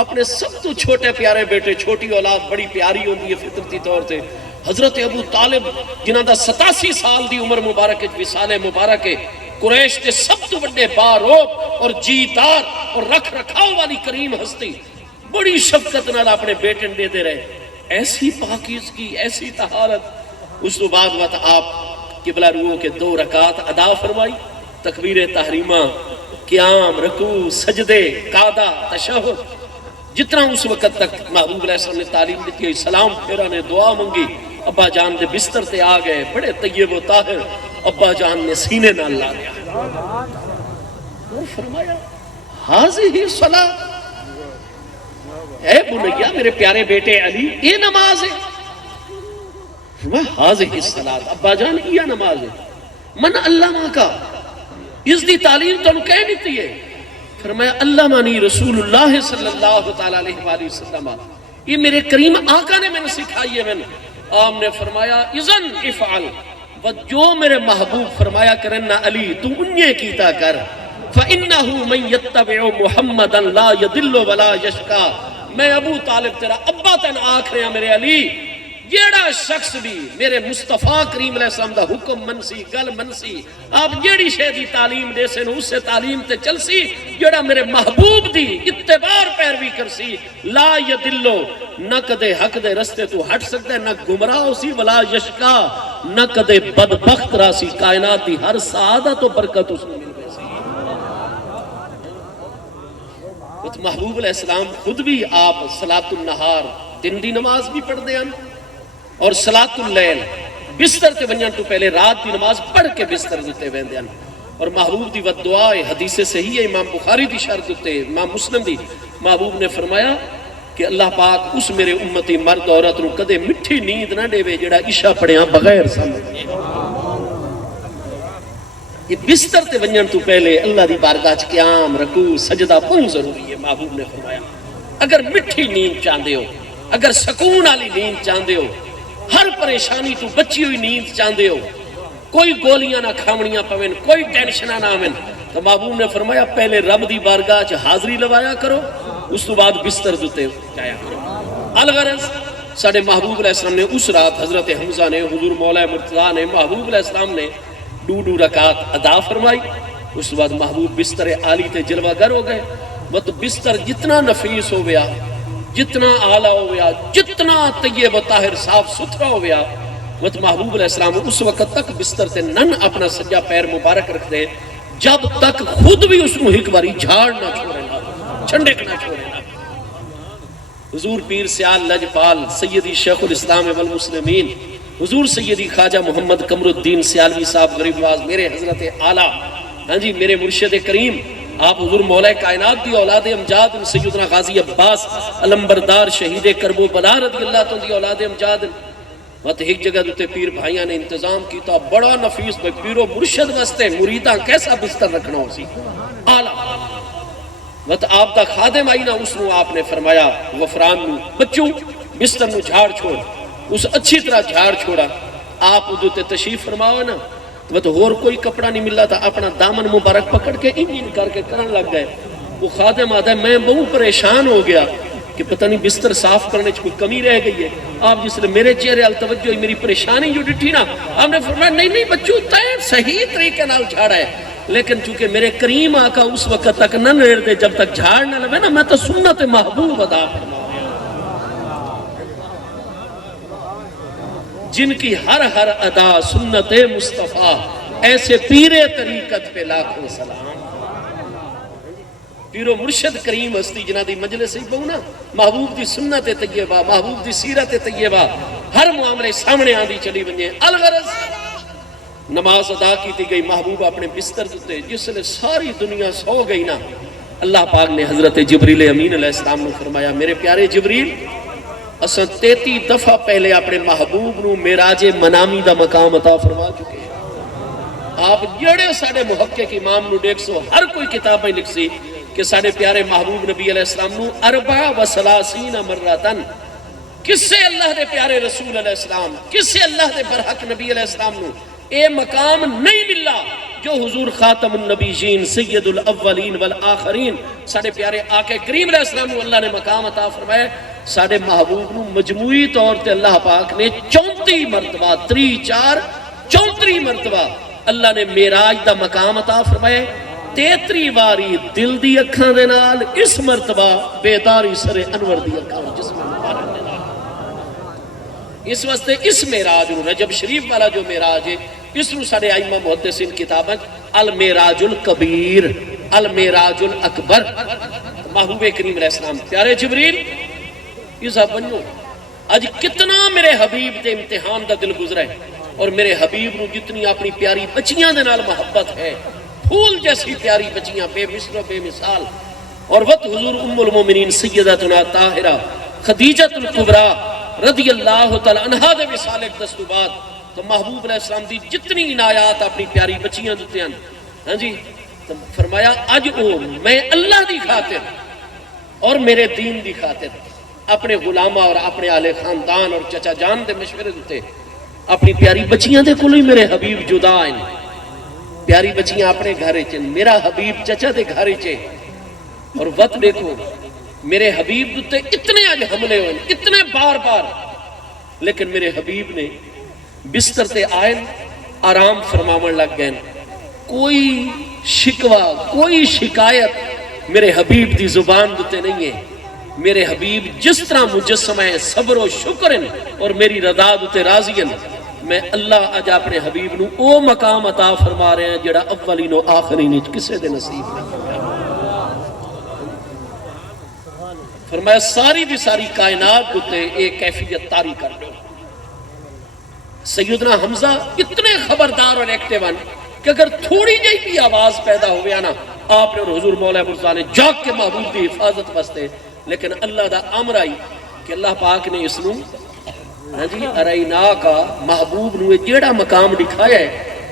اپنے سب تو چھوٹے پیارے بیٹے، چھوٹی اولاد بڑی پیاری ہوندی ہے فطرتی طور سے، حضرت ابو طالب جنہاں دا 87 سال دی عمر مبارک وصال مبارک ہے، قریش کے سب تو بڑے باروب اور جیتار اور رکھ رکھاؤ والی کریم ہستی، بڑی شفقت نال اپنے بیٹے دے دے رہے، ایسی پاکیزگی، ایسی طہارت۔ اس تو بعد وقت آپ قبلہ روحوں کے 2 رکعات ادا فرمائی، تکبیر تحریمہ، قیام، رکوع، سجدے، قعدہ، تشہد، جتنا اس وقت تک محبوب علیہ السلام نے تعلیم دیتی ہے، سلام پھیرا نے دعا منگی، ابا جان دے بستر تے آ گئے، بڑے طیب و طاہر، ابا جان نے سینے نال لا لیا اور فرمایا حاضی صلاۃ، اے بنیا میرے پیارے بیٹے علی، یہ نماز ہے۔ فرمایا حاضی صلاۃ، ابا جان یہ نماز ہے۔ من علمہ کا، اس دی تعلیم تو کہہ دیتی ہے۔ فرمایا اللہ مانی رسول اللہ صلی اللہ تعالیٰ علیہ وآلہ وسلم، یہ میرے کریم آقا نے میں نے سکھائی ہے۔ میں نے آپ نے فرمایا اذن افعل، جو میرے محبوب فرمایا کرنا علی تو انہیں کیتا کر، فَإِنَّهُ مَنْ يَتَّبِعُ مُحَمَّدًا لَا يَدِلُّ وَلَا يَشْقَى، میں ابو طالب تیرا ابا تین آکھ رہے ہیں میرے علی، جیڑا شخص بھی میرے مصطفیٰ کریم علیہ السلام دا حکم منسی، گل منسی، آپ جیڑی شے دی تعلیم دے سے اس سے تعلیم تے چل سی، جیڑا میرے محبوب دی اتبار پیروی کر سی، لا یدلو، نہ کدے حق دے رستے تو ہٹ سکتے، نہ گمراہ ہو سی، ولا یشکا، نہ کدے بدبخت راسی، کائنات دی ہر سعادت و برکت اس میں مل گئے سی۔ تو محبوب علیہ السلام خود بھی آپ صلاۃ النہار دن دی نماز بھی پڑھ دیں اور صلاۃ اللیل بستر تے ونجن تو پہلے رات دی نماز پڑھ کے بستر دیتے ویندے ہیں، اور محبوب دی ود دعا ہے، حدیث صحیح ہے، امام بخاری دی شرط دیتے، امام مسلم دی، محبوب نے فرمایا کہ اللہ پاک اس میرے امتی مرد عورت نو کدے مٹھی نیند نہ دے وے جڑا عشاء پڑھیاں بغیر سمجھ۔ یہ بستر تے ونجن تو پہلے اللہ دی بارگاہ چ قیام، رکوع، سجدہ بہت ضروری ہے۔ محبوب نے فرمایا اگر مٹھی نیند چاہندے ہو، اگر سکون والی نیند چاہندے ہو، ہر پریشانی تو بچی ہوئی نیند چاہندے ہو، کوئی گولیاں نہ کھامنیاں پوین، کوئی ٹینشنہ نہ آمن، تو محبوب نے فرمایا پہلے رب دی بارگاہ چ حاضری لوایا کرو، اس تو بعد بستر دیتے جایا کرو۔ الغرض ساڑھے محبوب علیہ السلام نے اس رات حضرت حمزہ نے، حضور مولا مرتضیٰ نے، محبوب علیہ السلام نے 2 رکعات ادا فرمائی، اس بعد محبوب بستر عالی تے جلوہ گر ہو گئے۔ وہ تو بستر جتنا نفیس ہو گیا، جتنا اعلیٰ ہو گیا، جتنا طیب و طاہر صاف ستھرا ہو گیا، وہ تو محبوب علیہ السلام اس وقت تک بستر تے نن اپنا سجا پیر مبارک رکھ دے جب تک خود بھی اس کو ایک باری جھاڑ نہ چھوڑے نہ چھنڈک نہ چھوڑے نہ۔ حضور پیر سیال لجپال سیدی شیخ الاسلام والمسلمین حضور سیدی خواجہ محمد قمر الدین سیالوی صاحب غریب نواز میرے حضرت اعلیٰ، ہاں جی میرے مرشد کریم، آپ حضور مولا کائنات دی اولاد امجاد سیدنا غازی عباس علمبردار شہید کرب و بلا رضی اللہ تعالیٰ دی اولاد امجاد، وقت ایک جگہ دوتے پیر بھائیاں نے انتظام کیتا بڑا نفیس بھائی پیرو مرشد واسطے مریداں کیسا بستر رکھنا ہو سی اعلیٰ، وقت آپ دا خادم آئی نا اس نو آپ نے فرمایا غفران نو بچوں بستر نو جھاڑ چھوڑ، اس اچھی طرح جھاڑ چھوڑا، آپ دوتے تشریف فرماؤ نا تو اور کوئی کپڑا نہیں ملا تھا، اپنا دامن مبارک پکڑ کے انجین کر کے کرن لگ گئے۔ وہ خادم آتا ہے میں بہت پریشان ہو گیا کہ پتہ نہیں بستر صاف کرنے کوئی کمی رہ گئی ہے، آپ جس نے میرے چہرے ال توجہ ہوئی میری پریشانی جو ڈٹھی نا، آپ نے فرمایا نہیں بچوں تین صحیح طریقے نال جھاڑا ہے، لیکن چونکہ میرے کریم آقا اس وقت تک نہ نیڑ دے جب تک جھاڑ نہ لوے نا، میں تو سنت محبوب ادا فرما جن کی ہر ادا سنت مصطفیٰ، ایسے پیر طریقت پہ لاکھوں سلام۔ پیرو مرشد کریم ہستی جنہ دی مجلس ہی بہنا محبوب دی سنت طیبہ، محبوب دی سیرت طیبہ ہر معاملے سامنے آندھی چلی بنجے۔ الغرض نماز ادا کی تھی گئی، محبوب اپنے بستر دیتے، جس نے ساری دنیا سو گئی نا، اللہ پاک نے حضرت جبریل امین علیہ السلام نے فرمایا میرے پیارے جبریل اساں 33 دفعہ پہلے اپنے محبوب نو معراج منامی دا مقام عطا فرما چکے ہیں۔ آپ جڑے ساڑے محقق امام نو دیکھ سو ہر کوئی کتاب میں لکھ سی کہ ساڑے پیارے محبوب نبی علیہ السلام نو 34 مرتن کس سے اللہ دے پیارے رسول علیہ السلام، کس سے اللہ دے برحق نبی علیہ السلام نو اے مقام نہیں ملا جو حضور خاتم النبیین سید الاولین والآخرین ساڑھے پیارے آقا کریم علیہ السلام کو اللہ نے مقام عطا فرمایا، ساڑھے محبوب نو مجموعی طور تے اللہ پاک نے 34 مرتبہ 34 مرتبہ اللہ نے معراج دا مقام عطا فرمایا، 33 واری دل دی اکھاں دے نال، اس مرتبہ بیداری سر انور دی اکھاں جسم مبارک دے نال۔ اس واسطے اس معراج نو رجب شریف والا جو معراج ہے اس نو ساڑھے ائمہ محدثین کتاباں المعراج الکبیر المعراج الاکبر۔ محبوب کریم علیہ السلام پیارے جبریل یہ بنو آج کتنا میرے حبیب دے امتحان دا دل گزرا ہے، اور میرے حبیب نو جتنی اپنی پیاری بچیاں دے نال محبت ہے، پھول جیسی پیاری بچیاں بے مثل و بے مثال، اور وقت حضور ام المومنین سیدتنا طاہرہ خدیجہ الکبریٰ رضی اللہ تعالی عنہا دے وصال ایک دستو بعد تو محبوب علیہ السلام دی جتنی عنایات اپنی پیاری بچیاں دیتے ہیں، ہاں جی، تو فرمایا اج او میں اللہ دی خاطر اور میرے دین دی خاطر اپنے غلامہ اور اپنے آل خاندان اور چچا جان دے مشورے دیتے اپنی پیاری بچیاں دے کلوئی میرے حبیب جدا آئیں، پیاری بچیاں اپنے گھرے چیں، میرا حبیب چچا دے گھرے چیں، اور وقت دیکھو میرے حبیب دیتے اتنے آج حملے ہوئے اتنے بار بار، لیکن میرے حبیب نے بستر تے آئیں آرام فرماون لگ گئے، کوئی شکوہ کوئی شکایت میرے حبیب دی زبان دیتے نہیں ہے۔ میرے حبیب جس طرح مجسمہ ہے صبر و شکر اور میری رضا دیتے راضی ہیں، میں اللہ آج اپنے حبیب نو او مقام عطا فرما رہے ہیں جڑا اولین و آخرین کسے دے نصیب نہیں۔ فرمایا ساری دی ساری کائنات دیتے ایک کیفیت طاری کر دو۔ سیدنا حمزہ اتنے خبردار اور ایکٹیو ہیں کہ اگر تھوڑی جائی بھی آواز پیدا ہویا نا آپ نے اور حضور مولا مرزا نے جاگ کے محبوب دی حفاظت بستے، لیکن اللہ دا امر آئی کہ اللہ پاک نے اس نو ارائینا کا محبوب نو جیڑا مقام دکھایا ہے،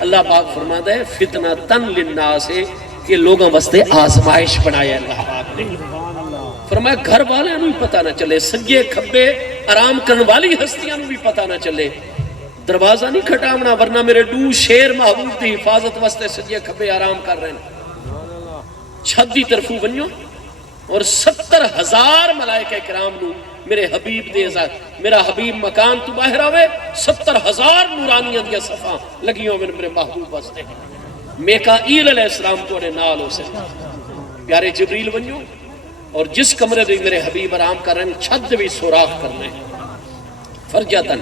اللہ پاک فرماتا ہے فتنہ تن للناس ہے کہ لوگوں واسطے آزمائش بنایا اللہ پاک نے۔ فرمایا گھر والے نو بھی پتہ نہ چلے، سجے کھبے آرام کرنے والی ہستیاں نو بھی پتہ نہ چلے، دروازہ نہیں کھٹامنا ورنہ میرے دو شیر محبوب دی حفاظت واسطے سجے کھبے آرام کر رہے ہیں۔ چھت دی طرفوں بنیو اور 70,000 ملائکہ کرام نو میرے حبیب دے ذات میرا حبیب مکان تو باہر آوے، 70,000 نورانیاں دیا صفحہ لگیوں میں میرے محبوب واسطے، میکائیل علیہ السلام تو انہیں نال ہو سکتا، پیارے جبریل بنیو اور جس کمرے دے میرے حبیب آرام کر رہے ہیں چھت دے بھی سوراخ کرنے فرجاتن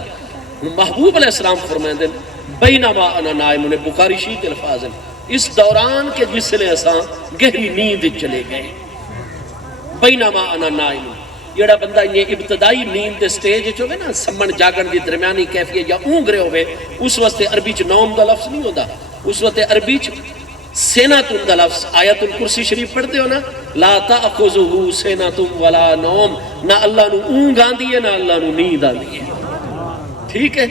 محبوب علیہ السلام فرمائیں دن بینما انا نائم، انہیں بخاری شیط الفاظ اس دوران کے جس لئے اساں گہری نیند چلے گئے، بینما انا نائم جڑا بندہ یہ ابتدائی نیند دے سٹیج ہوئے نا سمن جاگن دی درمیانی کیفیت یا اونگ رہے ہوئے، اس وقت عربی چ نوم دا لفظ نہیں ہوتا، اس وقت عربی چ سیناتن دا لفظ آیت الکرسی شریف پڑھتے ہو نا لا تأخذہ سیناتن ولا نوم، نہ اللہ نو اونگ آندی ہے نہ اللہ نو نیند آندی ہے، ٹھیک ہے،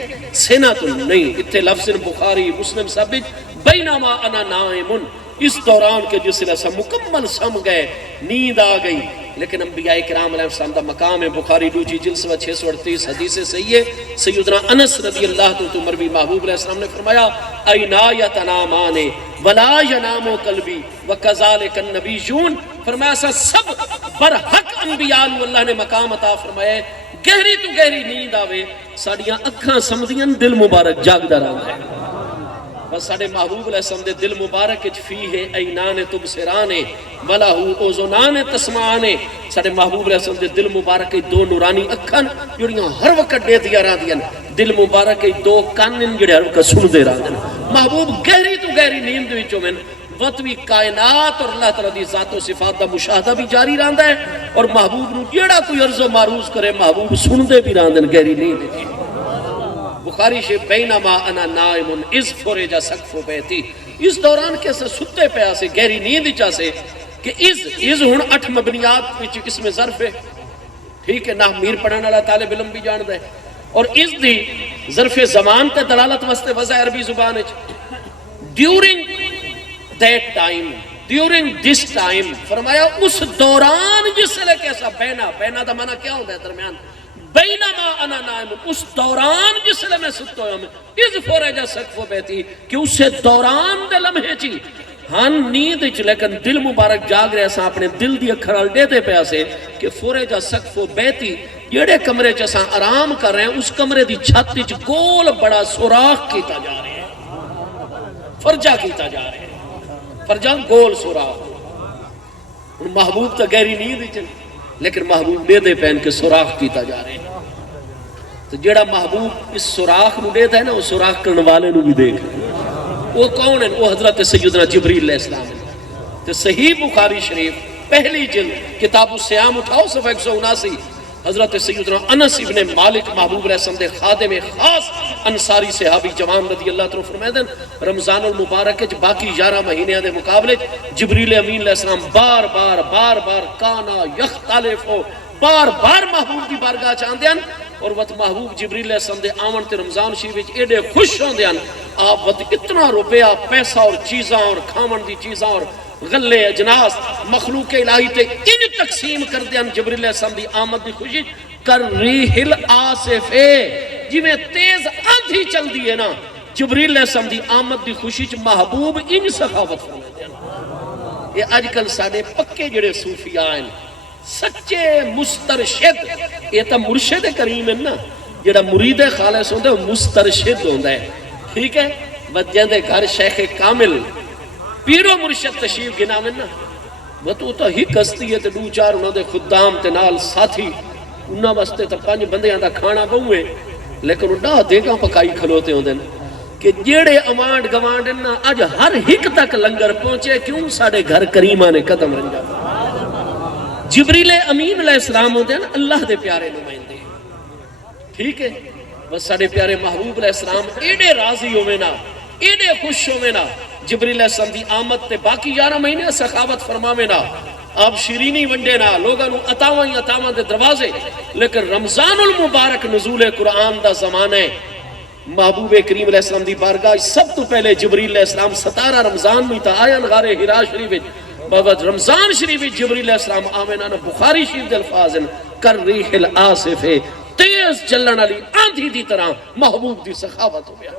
سیناتن نہیں، اتنے لفظ بخاری مسلم ثابت بینما انا نائمن، اس دوران کے جس لئے سب مکمل سم گئے نیند آ گئی، لیکن انبیاء کرام علیہ السلام دا مقام ہے بخاری دوجی جلسہ 638 حدیث صحیح ہے، سیدنا انس رضی اللہ تو مروی محبوب علیہ السلام نے فرمایا اینا یتنامان ولا ینام قلبی وکذالک النبیون، فرمایا سا سب برحق انبیاء اللہ نے مقام عطا فرمایا گہری تو گہری نیند آوے ساڑیاں اکھاں سمدیاں دل مبارک جاگ داران ہے، بس ساڑھے محبوب علیہ السلام دے دل مبارک فیہ اینان تبصرانے ولہو اوزنان تسمعانے، ساڑھے محبوب علیہ السلام دے دل مبارک دو نورانی اکھن جڑیاں ہر وقت دے دیا رہا دیا، دل مبارک دو کانن جڑے ہر وقت سن دے رہا دیا، محبوب گہری تو گہری نیند وچوں میں وطوی کائنات اور اللہ تعالیٰ دی ذات و صفات دا مشاہدہ بھی جاری رہندا ہے، اور محبوب نو جیڑا کوئی عرض و معروض کرے محبوب سن دے بھی رہندن گہری نیند دی۔ بخاری شریف بینما انا نائم از فرجا سقف بیتی، اس دوران کیسے ستے پہ آسے گہری نیند چاسے کہ از ہن 8 مبنیات وچ اس میں ظرف ہے، ٹھیک ہے، نہ میر پڑھنے والا طالب علم بھی جان دے، اور اس دی ظرف زمان تے دلالت واسطے وضع عربی زبان ہے during that time, during this time, فرمایا اس دوران جس سے کیسا بینا، بینا دا معنی کیا ہوتا ہے درمیان، بینما انا نائم، اس دوران جس لئے میں ستا ہوں اذ فرج سقف بیتی، کہ اسے دوران دے لمحے چی ہن نیند چ لیکن دل مبارک جاگ رہے سا اپنے دل دی اکھر دے دے پہ اسے کہ فرج سقف بیتی، جڑے کمرے چ اساں آرام کر رہے ہیں اس کمرے دی چھت وچ گول بڑا سوراخ کیتا جا رہے ہیں، فرجہ کیتا جا رہے ہیں، فرجہ گول سوراخ۔ محبوب تو گہری نیند چ لیکن محبوب دے دے پہن کے سوراخ کیتا جا رہے ہیں، تو جڑا محبوب اس سوراخ نو دیتا ہے نا وہ سوراخ کرنے والے نو بھی دیکھ رہے ہیں۔ وہ کون ہے؟ وہ حضرت سیدنا جبریل علیہ السلام ہے۔ تو صحیح بخاری شریف پہلی جلد کتاب الصیام اٹھاؤ صفحہ 179، حضرت سیدنا انس ابن مالک محبوب علیہ السلام دے خادم خاص انصاری صحابی جوان رضی اللہ عنہ فرمائے دن رمضان المبارک کے باقی 11 مہینے دے مقابلے جبریل امین علیہ السلام بار بار کانا یختلف ہو بار محبوب دی بارگاہ چاندے ہیں، اور وقت محبوب جبریل علیہ السلام دے آمن تے رمضان شریف ایڈے خوش ہوندے ہیں، آپ وقت اتنا روپیہ پیسہ اور چیزاں اور کھامن دی چیزاں اور غلے اجناس مخلوق الہی تے ان تقسیم کر دیں جبریل علیہ السلام دی آمد دی خوشی کر ریحل آصفے، جی میں تیز آندھی چل دی ہے نا جبریل علیہ السلام دی آمد دی خوشی چ محبوب ان سخاوت فرمائے دیں۔ یہ آج کل ساڑے پکے جڑے صوفیاء ہیں سچے مسترشد، یہ تا مرشد کریم ہے نا، جڑا مرید خالص ہوندہ ہے مسترشد ہوندہ ہے، ٹھیک ہے؟ بچیں دے گھر شیخ کامل پیرو مرشد تشریف گنا میں نا، وہ تو ہی کستی ہے تے دو چار انہوں دے خدام تے نال ساتھی انہاں واسطے تا 5 بندیاں دا کھانا بہوئے، لیکن انہاں دیگاں پکائی کھلوتے ہوندے نا کہ جیڑے امانڈ گوانڈ نا آج ہر ہک تک لنگر پہنچے، کیوں ساڑے گھر کریمہ نے قدم رنجا۔ جبریل امین علیہ السلام ہوندے ہیں اللہ دے پیارے نمائندے، ٹھیک ہے؟ بس ساڑے پیارے محبوب علیہ السلام ایڈے راضی ہوئے نا، ایڈے خوش ہوئے نا، جبریل علیہ السلام دی آمد تے باقی 11 مہینے سخاوت فرماوے نا، آپ شیرینی ونڈے نا، لوگاں نو عطاواں دے دروازے، لیکن رمضان المبارک نزول قرآن دا زمانہ ہے، محبوب کریم علیہ السلام دی بارگاہ سب تو پہلے جبریل علیہ السلام 17 رمضان میں تا آیا غار ہرا شریف بابت رمضان شریف جبریل علیہ السلام آمینہ نا بخاری شریف دے الفاظ ہیں کر ریح الآصف ہے، تیز چلن علی آندھی دی طرح محبوب دی سخاوت ہو گیا۔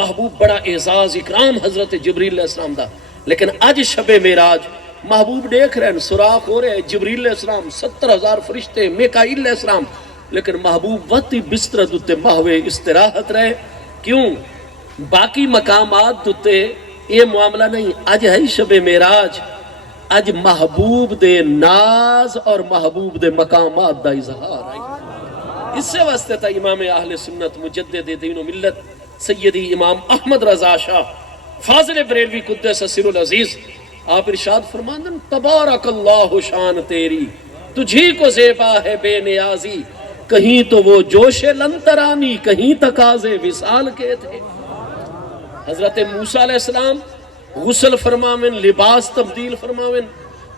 محبوب بڑا اعزاز اکرام حضرت جبریل علیہ السلام دا، لیکن آج شب معراج محبوب دیکھ رہے ہیں سراخ ہو رہے ہیں جبریل علیہ السلام 70,000 فرشتے میکائیل علیہ السلام، لیکن محبوب وقتی بستر دوتے محوے استراحت رہے، کیوں؟ باقی مقامات دوتے یہ معاملہ نہیں، آج ہے شب معراج، آج محبوب دے ناز اور محبوب دے مقامات دا اظہار ہے۔ اس سے واسطے تا امام اہل سنت مجدد دین و ملت سیدی امام احمد رضا شاہ فاضل بریلوی قدس سر العزیز آپ ارشاد فرماندن تبارک اللہ شان تیری تجھی کو زیبا ہے بے نیازی، کہیں تو وہ جوش لنترانی کہیں تقاضے وصال کے تھے۔ حضرت موسیٰ علیہ السلام غسل فرماویں، لباس تبدیل فرماویں،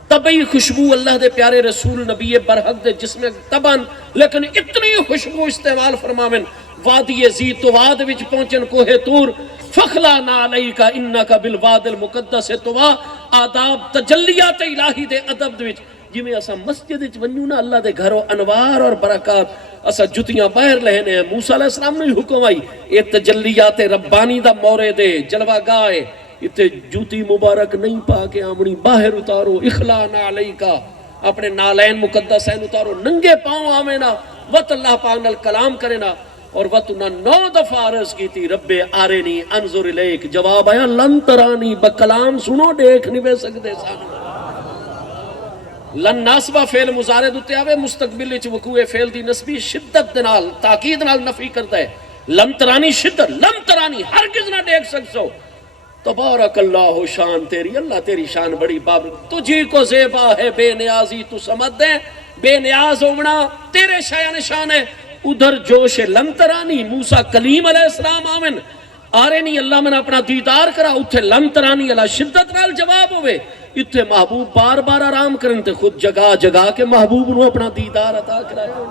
طبعی خوشبو اللہ دے پیارے رسول نبی برحق دے جسم تبن، لیکن اتنی خوشبو استعمال فرماویں، وادی زیتواد وچ پہنچن کوہ تور، فخلانا علیکا انکا بالواد المقدس توا، آداب تجلیات الہی دے ادب وچ جی میں اسا مسجد وچ ونجو نا اللہ دے گھروں انوار اور برکات اسا جتیاں باہر لہنے ہیں، موسیٰ علیہ السلام نے حکم آئی یہ تجلیات ربانی دا مورد ہے، جلوہ گاہ اتنے جوتی مبارک نہیں پا کے آمنی باہر اتارو، اخلانا علیکا اپنے نالین مقدسین اتارو، ننگے پاؤں آمینا وقت اللہ پاک نال کلام کرنا، اور وقت انہاں 9 دفعہ عرض کی تھی رب آرینی انظر الیک، جواب آیا لن ترانی، بکلام سنو دیکھ نہیں بے سکتے سانو۔ لن ناسبہ فعل مزارد ہوتے آوے مستقبل وچ وقوع فعل دی نسبی شدت نال تاکید نال نفی کرتا ہے، لن ترانی شدت، لن ترانی ہرگز نہ دیکھ سکسو، تبارک اللہ شان تیری، اللہ تیری شان بڑی باب، تجھی کو زیبا ہے بے نیازی، تو سمجھ دیں بے نیاز ہونا تیرے شایان شان ہے۔ ادھر جوش لنترانی موسیٰ کلیم علیہ السلام آمن آرینی اللہ من اپنا دیدار کرا، اتھے لنترانی اللہ شدت نال جواب ہوئے، اتھے محبوب بار بار آرام کرن تے خود جگہ جگہ کے محبوب نو اپنا دیدار عطا کرایا۔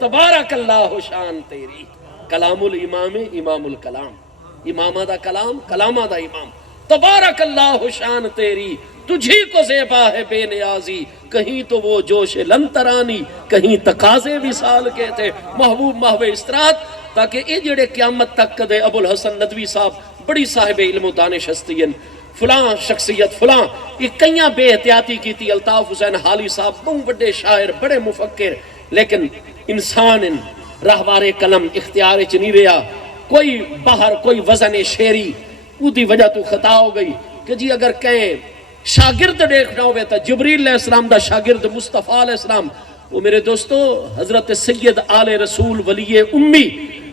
تبارک اللہ شان تیری، کلام الامام امام الکلام، امامہ دا کلام کلامہ دا امام، تبارک اللہ شان تیری، تجھی کو زیبا ہے بے نیازی، کہیں تو وہ جوش لنترانی، کہیں تقاضے وصال کے تھے، محبوب محو استراحت، تاکہ یہ جڑے قیامت تک کدے ابو الحسن ندوی صاحب بڑی صاحب علم و دانش ہستی ہیں، فلاں شخصیت فلاں، یہ کئیاں بے احتیاطی کی تھی، الطاف حسین حالی صاحب بہت بڑے شاعر، بڑے مفکر، لیکن انسان راہوار قلم اختیار چ نہیں رہا، کوئی باہر کوئی وزن شعری اودی وجہ تو خطا ہو گئی کہ جی اگر کہیں شاگرد دیکھنا ہوئے تا جبریل علیہ السلام دا شاگرد مصطفیٰ علیہ السلام، وہ میرے دوستو حضرت سید آل رسول ولی امی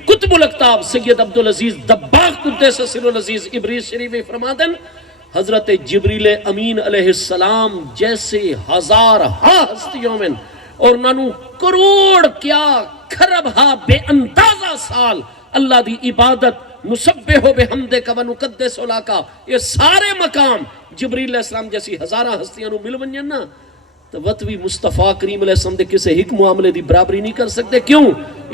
قطب الاقطاب سید عبدالعزیز دباغ قدس سر العزیز ابریز شریف فرما دن، حضرت جبریل امین علیہ السلام جیسے ہزار ہستیوں میں اور نانو کروڑ کیا کھرب ہا بے اندازہ سال اللہ دی عبادت نسبح بحمدک و نقدس لکا، یہ سارے مقام جبریل علیہ السلام جیسی ہزارہ ہستیاں نو مل ونجن نا تو وطوی مصطفیٰ کریم علیہ السلام دے کسے حکم معاملے دی برابری نہیں کر سکتے. کیوں؟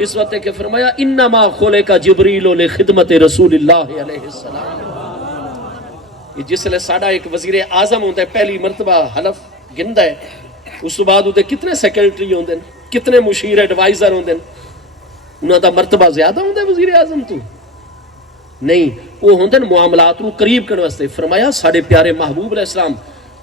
اس وقت کہ فرمایا انما خلق جبریل لخدمت رسول اللہ علیہ السلام. یہ جس لئے ساڑھا ایک وزیر اعظم ہوتا ہے پہلی مرتبہ حلف گندہ ہے، اس تو بعد ہوتے کتنے سیکریٹری ہوندے ہیں، کتنے مشیر ایڈوائزر ہوندے ہیں، انہاں دا مرتبہ زیادہ ہوندے وزیر اعظم تو نہیں، وہ ہوندے ہیں معاملات نو قریب کرنے واسطے. فرمایا ساڑھے پیارے محبوب علیہ السلام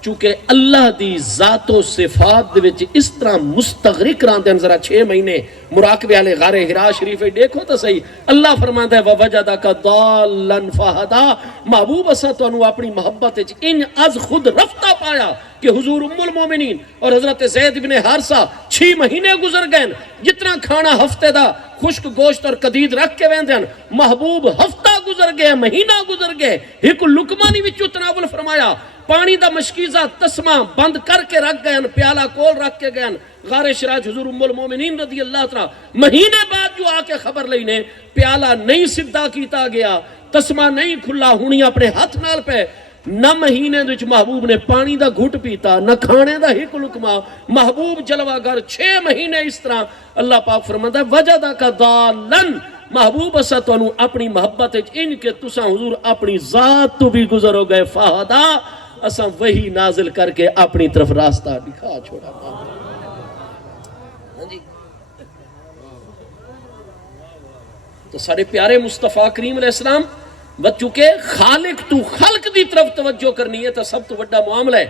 چونکہ اللہ دی ذات و صفات دے وچ اس طرح مستغرق راندے ہیں، ذرا 6 مہینے مراقبے والے غار حرا شریف دیکھو تو صحیح، اللہ فرماندا ہے وَوَجَدَكَ ضَالًّا فَهَدَىٰ، محبوب اساں تانوں اپنی محبت وچ ان از خود رفتہ پایا کہ حضور ام المومنین اور حضرت زید بن حارثہ 6 مہینے گزر گئے، جتنا کھانا ہفتے دا خشک گوشت اور قدید رکھ کے ویندے ہیں، محبوب ہفتہ گزر گئے، مہینہ گزر گئے، ایک لقمہ نہیں وچوں تناول فرمایا، پانی دا مشکیزہ تسمہ بند کر کے رکھ گئے، پیالہ کول رکھ کے گئے، غار شراج حضور ام المومنین رضی اللہ تعالیٰ مہینے بعد جو آکے خبر لینے پیالہ نہیں سدھا کیتا گیا، تسمہ نہیں کھلا، ہونی اپنے ہاتھ نال پہ نہ مہینے دوچ محبوب نے پانی دا گھٹ پیتا، نہ کھانے دا ایک لقمہ، محبوب جلوہ گر 6 مہینے اس طرح. اللہ پاک فرماتا ہے وَجَدَكَ ضَالًّا، محبوب اسا تو انہوں اپنی محبت ان کے تساں حضور اپنی ذات تو بھی گزر ہو گئے، فَهَدَىٰ، اساں وہی نازل کر کے اپنی طرف راستہ دکھا چھوڑا. تو سارے پیارے مصطفیٰ کریم علیہ السلام چونکہ خالق تو خلق دی طرف توجہ کرنی ہے تو سب تو بڑا معاملہ ہے.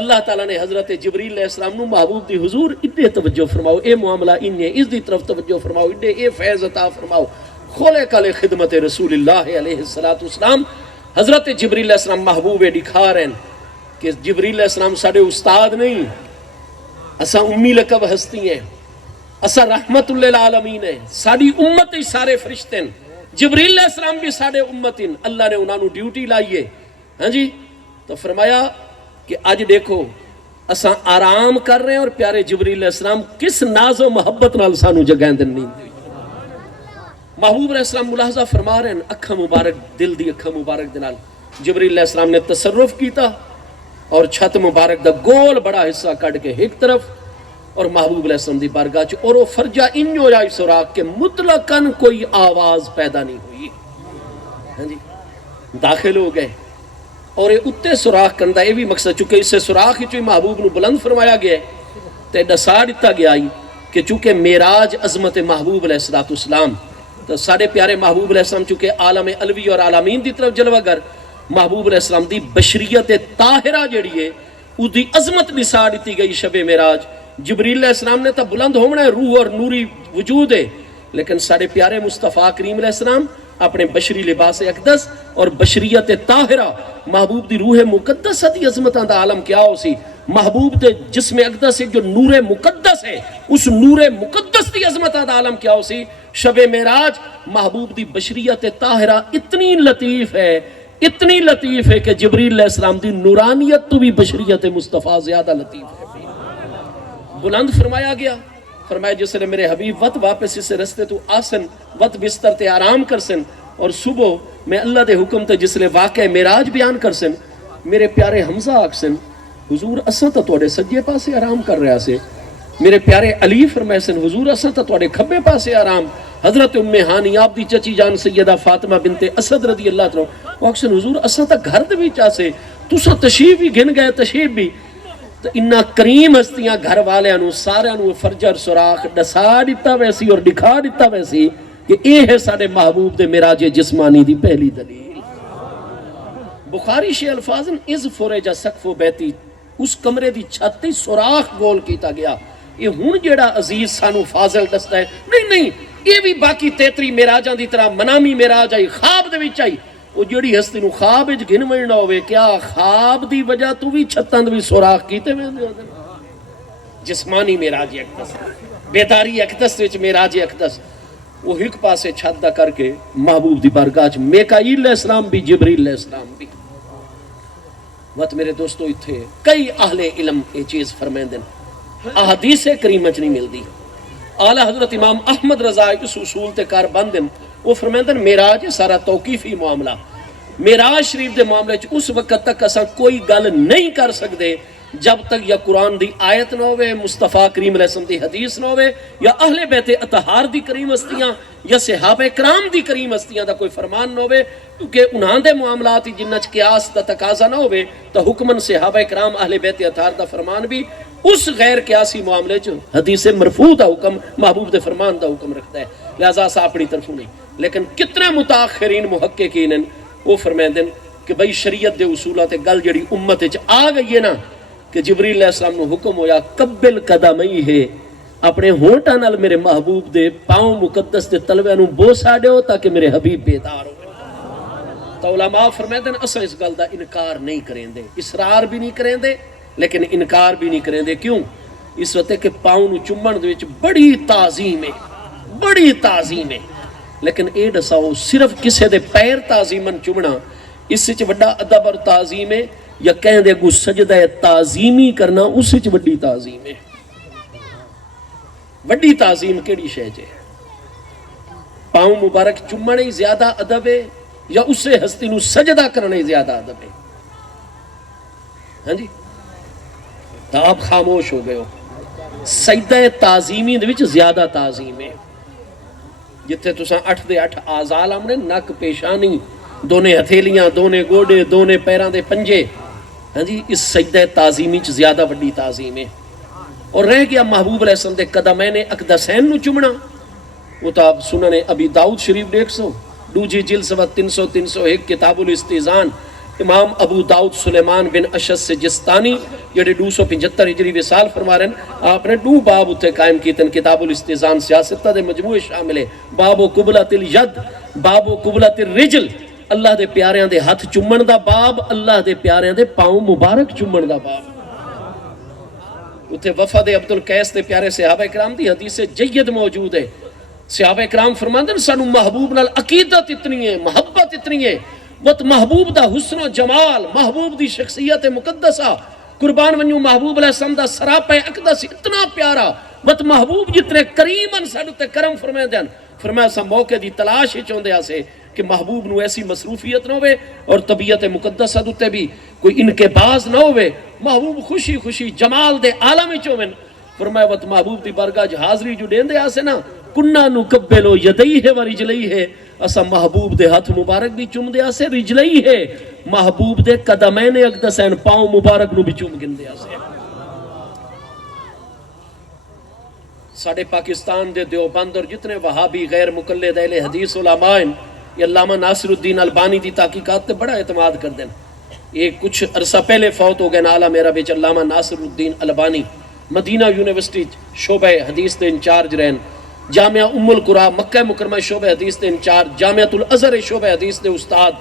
اللہ تعالیٰ نے حضرت جبریل علیہ السلام نو محبوب دی حضور ادھے توجہ فرماؤ، اے معاملہ انہیں اس دی طرف توجہ فرماؤ، ادھے اے فیض عطا فرماؤ، خلق علی خدمت رسول اللہ علیہ السلام. حضرت جبریل علیہ السلام محبوب دکھا رہے ہیں کہ جبریل علیہ السلام ساڑھے استاد نہیں، اساں امی لقب ہستی ہیں، اساں رحمت للعالمین ہیں، ساڑھی امت ہی سارے فرشتے ہیں، جبریل علیہ السلام بھی ساڑھے امت ہیں، اللہ نے انہوں نے ڈیوٹی لائیے. ہاں جی، تو فرمایا کہ آج دیکھو اساں آرام کر رہے ہیں اور پیارے جبریل علیہ السلام کس ناز و محبت نال سانو جگہیں دن نہیں دی. محبوب علیہ السلام ملاحظہ فرما رہے ہیں اکھا مبارک دل دی اکھا مبارک دنال جبریل علیہ السلام نے تصرف کیتا اور چھت مبارک دا گول بڑا حصہ کٹ کے ایک طرف اور محبوب علیہ السلام دی بارگاہ چ اور وہ فرجہ انجو جائی سراغ کے مطلقاً کوئی آواز پیدا نہیں ہوئی. ہاں جی، داخل ہو گئے اور یہ اتے سراغ کرندہ یہ بھی مقصد چونکہ اس سے سراغ ہی چوئی محبوب نو بلند فرمایا گیا ہے تے ڈسا دیتا گیا کہ چونکہ معراج عظمت محبوب علیہ السلام تو سارے پیارے محبوب علیہ السلام چونکہ عالم علوی اور عالمین دی طرف جلوہ گر محبوب علیہ السلام دی بشریت طاہرہ جڑی ہے او دی عظمت نسا دیتی گئی شب معراج. جبریل علیہ السلام نے تا بلند ہونا ہے، روح اور نوری وجود ہے، لیکن سارے پیارے مصطفیٰ کریم علیہ السلام اپنے بشری لباس اقدس اور بشریت طاہرہ محبوب دی روح مقدس دی عظمتاں دا عالم کیا ہو سی. محبوب دے جسم اقدس جو نور مقدس ہے اس نور مقدس دی عظمتاں دا عالم کیا ہو سی. شب معراج محبوب دی بشریت طاہرہ اتنی لطیف ہے، اتنی لطیف ہے کہ جبریل علیہ السلام دی نورانیت تو بھی بشریت مصطفیٰ زیادہ لطیف ہے. بلند فرمایا گیا، فرمایا جس نے میرے حبیب وقت واپس اس رستے تو آسن وقت بستر تے آرام کرسن اور صبح میں اللہ دے حکم تے جس نے واقع معراج بیان کرسن میرے پیارے حمزہ آکسن حضور اساں تا توڑے سجے پاسے آرام کر رہا سے. میرے پیارے علی فرمائسن حضور اساں تا توڑے کھبے پاسے آرام. حضرت ام ہانی آپ دی چچی جان سیدہ فاطمہ بنت اسد رضی اللہ تعالیٰ وہ اکسن حضور اساں تا گھر دے بھی چاہسے تساں تشریف بھی گن گئے تشریف بھی تو انہا کریم ہستیاں گھر والے انہوں سارے انہوں فرجر سراخ دسا دیتا ویسی اور دکھا دیتا ویسی کہ اے ہے سارے محبوب دے مراج جسمانی دی پہلی دلیل۔ بخاری شے الفاظن از فورجا سقف و بیتی، اس کمرے دی چھتی سراخ گول کیتا گیا۔ یہ ہون جیڑا عزیز سانو فاضل دستا ہے، نہیں یہ بھی باقی تیتری میراجاں دی طرح منامی میراج آئی، خواب دے وچ آئی۔ وہ جڑی ہستی نو خواب وچ گن وڑنا ہوئے، کیا خواب دی وجہ تو بھی چھتاں دی سوراخ کیتے میں دے جسمانی میراج اقدس، بیداری اقدس وچ میراج اقدس۔ وہ ایک پاسے چھت دا کر کے محبوب دی بارگاہ میکائیل علیہ السلام بھی جبریل علیہ السلام بھی۔ وقت میرے دوستو اتھے کئی اہل علم یہ چیز فرمائیں دن احادیث کریمہ چ نہیں ملدی۔ اعلیٰ حضرت امام احمد رضا اس اصول تے کار بندن وہ فرمائیں دن میراج سارا توقیفی معاملہ، میراج شریف دے معاملے چ اس وقت تک اساں کوئی گل نہیں کر سکتے جب تک یا قرآن دی آیت نہ ہوئے، مصطفیٰ کریم علیہ السلام دی حدیث نہ ہوئے، یا اہل بیت اطہار دی کریم ہستیاں یا صحابہ کرام دی کریم ہستیاں دا کوئی فرمان نہ ہوئے، کیونکہ انہاں دے معاملات جنچ قیاس دا تقاضا نہ ہوئے تو حکمن صحابہ کرام اہل بیت اطہار دا فرمان بھی اس غیر قیاسی معاملے چ حدیث مرفوع دا حکم محبوب دے فرمان دا حکم رکھتا ہے، لہذا سا اپنی طرفوں نہیں۔ لیکن کتنے متاخرین محققین ہیں وہ فرمائیں دن کہ بھئی شریعت دے اصولات گل جڑی امت وچ آ گئی ہے نا کہ جبریل علیہ السلام نو حکم ہویا قبل قدمی ہے، اپنے ہونٹاں نال میرے محبوب دے پاؤں مقدس دے تلوے نو بوسا دیو تاکہ میرے حبیب بیدار ہو۔ تو علماء فرمائے دن اساں اس گل دا انکار نہیں کریں دے، اصرار بھی نہیں کریں دے لیکن انکار بھی نہیں کریں دے۔ کیوں؟ اس وقت کہ پاؤں نو چمن دے وچ بڑی تعظیم ہے، بڑی تعظیم ہے، لیکن اے دساؤ صرف کسے دے پیر تعظیمن چمنا اس وچ بڑا ادب اور تعظیم ہے، یا کہیں دے گو سجدہ تعظیمی کرنا اس وچ بڑی تعظیم ہے؟ بڑی تعظیم کیڑی شے جے؟ پاؤں مبارک چمنے ہی زیادہ ادب ہے یا اسے ہستی نو سجدہ کرنے ہی زیادہ ادب ہے؟ ہاں جی، تو آپ خاموش ہو گئے ہو۔ سجدہ تعظیمی دے وچ زیادہ تعظیم ہے، جتھے تساں 8 دے 8 آزال آمنے، نک، پیشانی، دونے ہتھیلیاں، دونے گوڑے، دونے پیران دے پنجے، ہاں جی، اس سجدہ تعظیمی چ زیادہ بڑی تعظیم ہے۔ اور رہ گیا محبوب علیہ السلام دے قدمین اقدسین نو چمنا، وہ تو آپ سنن ابی داؤد شریف دیکھ سو، دوجی جلد سوا 300 301 کتاب الاستیزان، امام ابو داؤد سلیمان بن اشس سجستانی جڑے 275 ہجری وصال فرما رہے ہیں، آپ نے 2 باب اتھے قائم کیتن کتاب الاستیزان سیاستہ دے مجموعے شامل ہے۔ باب و قبلت الید، باب و قبلت الرجل، اللہ دے پیاریاں دے ہاتھ چمن دا باب، اللہ دے پیاریاں دے پاؤں مبارک چمن دا باب۔ اتھے وفد عبدالقیس دے پیارے صحابہ کرام دی حدیث جید موجود ہے۔ صحابہ کرام فرماندے سانو محبوب نال عقیدت اتنی ہے، محبت اتنی ہے، وقت محبوب دا حسن و جمال، محبوب دی شخصیت مقدسہ، قربان ونیو محبوب علیہ السلام دا سراپہ اقدس اتنا پیارا، وقت محبوب جتنے کریمن ساڈے تے کرم فرمائے دین، فرمایا سا موقع دی تلاش ہی چوندے آسے کہ محبوب نو ایسی مصروفیت نہ ہوئے اور طبیعت مقدسہ دوتے بھی کوئی ان کے باز نہ ہوئے، محبوب خوشی خوشی جمال دے عالمی چومن۔ فرمایا وقت محبوب دی برگاہ حاضری جو دین دے آسے نا، کنہ نقبلو یدیہ و رجلیہ، اسا محبوب دے ہاتھ مبارک بھی چوم دے آسے، رجلیہ محبوب دے قدمین اقدسین پاؤں مبارک نو بھی چوم گن دے آسے۔ ساڑھے پاکستان دے دیوبند اور جتنے وہابی غیر مقلد اہل حدیث علماء ہیں، یہ علامہ ناصر الدین البانی دی تحقیقات تے بڑا اعتماد کر دیں۔ یہ کچھ عرصہ پہلے فوت ہو گئے نالا میرا بیچ علامہ ناصر الدین البانی، مدینہ یونیورسٹی شعبہ حدیث دے انچارج رہن، جامعہ ام القرآ مکہ مکرمہ شعبہ حدیث دے انچارج، جامعۃ الازہر شعبہ حدیث دے استاد۔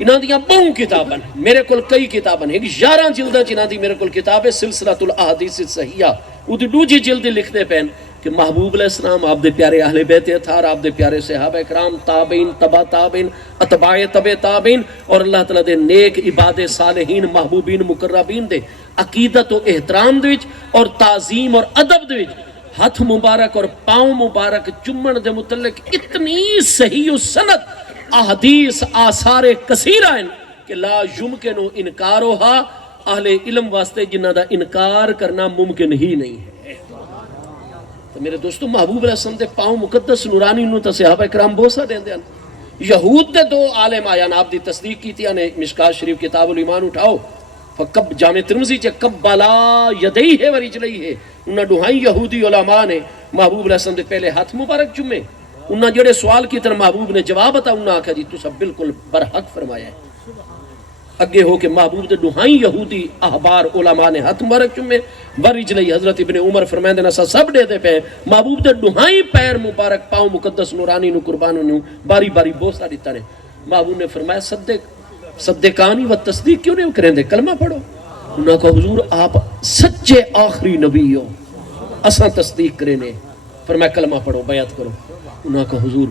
انہاں دیاں بہوں کتاباں میرے کول کئی کتاباں ایک 11 جلداں چ انہاں دی میرے کول کتاب ہے سلسلۃ الاحادیث الصحیحہ، اودی دوجی جلد لکھتے پین کہ محبوب علیہ السلام آپ دے پیارے اہل بیت اطہار، آپ دے پیارے صحابہ کرام، تابعین، تبع تابعین، اتباع تبع تابعین اور اللہ تعالیٰ دے نیک عباد صالحین محبوبین مقربین دے عقیدت و احترام دے وچ اور تعظیم اور ادب دے وچ ہاتھ مبارک اور پاؤں مبارک چمن دے متعلق اتنی صحیح و سند احادیث آثار کثیرہ ہیں کہ لا یمکن انکارھا، اہل علم واسطے جنہ دا انکار کرنا ممکن ہی نہیں ہے۔ تو میرے دوستو محبوب علیہ السلام دے پاؤں مقدس نورانی نو تا صحابہ کرام بوسا دین دے یہود دے 2 عالم آیا آپ دی تصدیق کی تھی، مشکات شریف کتاب الایمان اٹھاؤ فکب جامع ترمذی چ قبلا یدیہ و رجلیہ انہاں ڈوہائی یہودی علماء نے محبوب علیہ السلام دے پہلے ہاتھ مبارک چومے. انہاں جڑے سوال کی طرح محبوب نے جواب عطا انہاں آکھا جی تسا بالکل برحق فرمایا ہے. اگے ہو کہ محبوب دے ڈوہائی یہودی احبار علماء نے ہاتھ مبارک چومے ورجلئی. حضرت ابن عمر فرمائندے نے سب دے دے پے محبوب دے ڈوہائی پیر مبارک پاؤں مقدس نورانی نو قربانوں نو باری باری بوسا دیتا نے. محبوب نے فرمایا صدقانی و تصدیق کیوں نہیں کریں دے کلمہ پڑھو. انہاں کو حضور آپ سچے آخری نبی ہو اساں تصدیق کریں نے. فرمایا کلمہ پڑھو بیعت کرو. انہاں کو حضور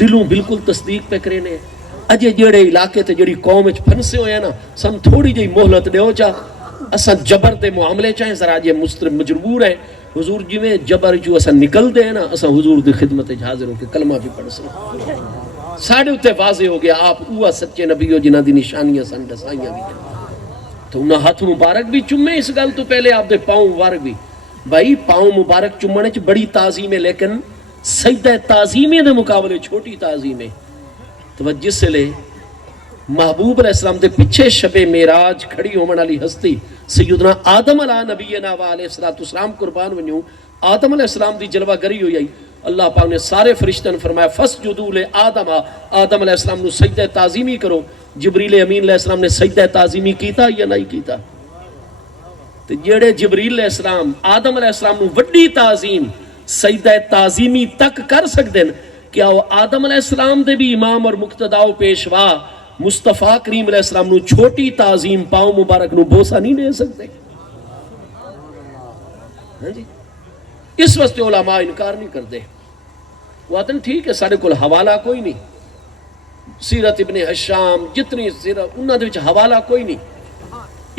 دلوں بالکل تصدیق پہ کریں نے. اجے جڑے علاقے تے جڑی قوم وچ پھنسے ہوئے ہیں نا سن تھوڑی جی مہلت دیو چا اساں جبر دے معاملے چاہیں ذرا جے مجبور ہے. حضور جی میں جبر جو اساں نکل دے نا اساں حضور دی خدمت حاضر ہو کے کلمہ بھی پڑھ سکیں. ساڑھے اتے واضح ہو گیا آپ اوہ سچے نبی ہو جنہاں دی نشانیاں سن دسائیاں بھی ہیں. تو انہاں ہاتھ مبارک بھی چمے. اس گل تو پہلے آپ دے پاؤں مبارک بھی. بھائی پاؤں مبارک چمنے چ بڑی تعظیم ہے لیکن سجدہ تعظیمیں دے مقابلے چھوٹی تعظیم ہے. تو جس لے محبوب علیہ السلام دے پیچھے شب معراج کھڑی ہومن والی ہستی سیدنا آدم علیہ نبینا و علیہ السلام قربان ونیو. آدم علیہ السلام دی جلوہ گری ہوئی. اللہ پاک نے سارے فرشتوں نے فرمایا فسجدوا لآدم. آدم علیہ السلام نے سجدہ تعظیمی کرو. جبریل امین علیہ السلام نے سجدہ تعظیمی کیتا یا نہیں کیتا؟ تو جڑے جبریل علیہ السلام آدم علیہ السلام نے وڈی تعظیم سجدہ تعظیمی تک کر سکتے ہیں کیا وہ آدم علیہ السلام دے بھی امام اور مقتداء و پیشوا مصطفیٰ کریم علیہ السلام نے چھوٹی تعظیم پاؤں مبارک نو بوسا نہیں دے سکتے؟ ہاں جی اس واسطے علماء انکار نہیں کرتے. وہ آتے ہیں ٹھیک ہے سارے کول حوالہ کوئی نہیں. سیرت ابن حشام جتنی سیرت انہاں دے وچ حوالہ کوئی نہیں.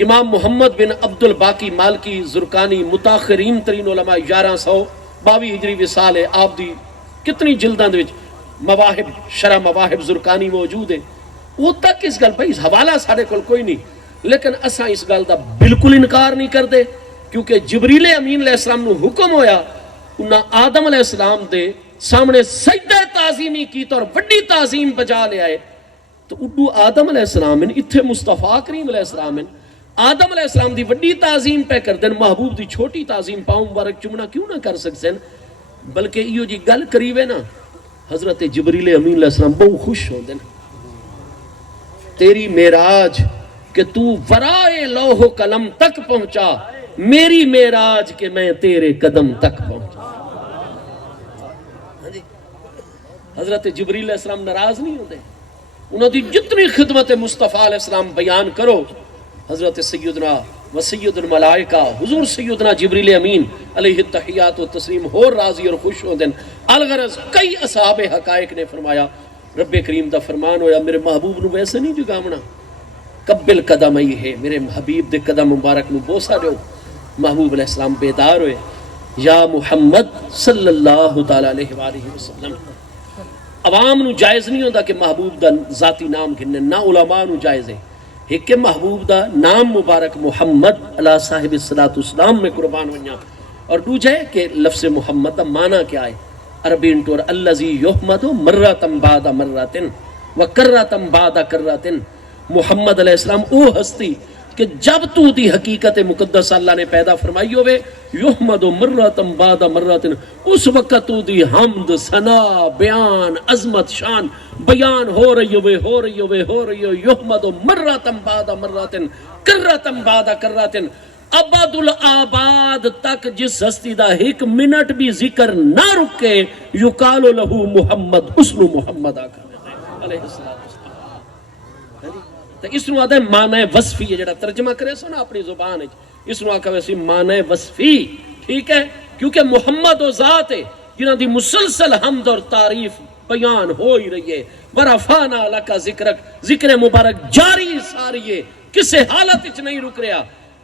امام محمد بن عبد الباقی مالکی زرکانی متاخرین ترین علماء 1122 ہجری وصال ہے آپ دی کتنی جلداں دے وچ مواہب شرح مواہب زرکانی موجود ہے. وہ تک اس گل بھائی حوالہ سارے کول کوئی نہیں لیکن اساں اس گل دا بالکل انکار نہیں کرتے کیونکہ جبریل امین علیہ السلام نو حکم ہویا انہاں آدم علیہ السلام دے سامنے سجدہ تعظیمی کی اور بڑی تعظیم بجا لے آئے. تو اڈو آدم علیہ السلام اتھے مصطفیٰ کریم علیہ السلام آدم علیہ السلام دی بڑی تعظیم پہ کر دین محبوب دی چھوٹی تعظیم پاؤں مبارک چمنا کیوں نہ کر سکتے ہیں. بلکہ یہ جی گل قریب ہے نا حضرت جبریل امین علیہ السلام بہت خوش ہو دین تیری معراج کہ تو ورائے لوح و قلم تک پہنچا میری معراج کہ میں تیرے قدم تک پہنچا. حضرت جبریل علیہ السلام ناراض نہیں ہوتے. انہوں دی جتنی خدمت مصطفیٰ علیہ السلام بیان کرو حضرت سیدنا و سید الملائکہ حضور سیدنا جبریل امین علیہ التحیات و تسلیم ہو راضی اور خوش ہو دن. الغرض کئی اصحاب حقائق نے فرمایا رب کریم دا فرمان ہویا میرے محبوب نو ویسے نہیں جگامنا قبل قدم ہی ہے میرے حبیب دے قدم مبارک نو بوسا دیو. محبوب علیہ السلام بیدار ہوئے یا محمد صلی اللہ تعالیٰ علیہ وآلہ وسلم. عوام نو جائز نہیں ہوتا کہ محبوب دا ذاتی نام گھننے نہ علماء نو جائز ہے. ایک کہ محبوب دا نام مبارک محمد علیہ صاحب السلام میں قربان ہوئیاں اور دوجہ ہے کہ لفظ محمد دا معنی کیا ہے. عربی انٹور اللذی یحمد مرتن بعد مرتن وکرتن بعد کرتن. محمد علیہ السلام او ہستی کہ جب تو دی حقیقت مقدس اللہ نے پیدا فرمائی ہوئے یحمد مرتن بعد مرتن اس وقت تو دی حمد ثنا بیان عظمت شان بیان ہو رہی ہوئے یحمد مرتن بعد مرتن کرتن بعد کرتن. ابد الآباد تک جس ہستی دا ایک منٹ بھی ذکر نہ رکے یقال لہو محمد اس نو محمد آکر علیہ السلام. تو اس نو آدھے معنی وصفی ہے جڑا ترجمہ کرے سو نا اپنی زبان ہے اس نو آکھا ویسی معنی وصفی ٹھیک ہے کیونکہ محمد و ذات ہے جنہاں دی مسلسل حمد اور تعریف بیان ہو ہی رہی ہے. ورفعنا لک ذکرک ذکر مبارک جاری ساری ہے کسے حالت اچ نہیں رک رہا.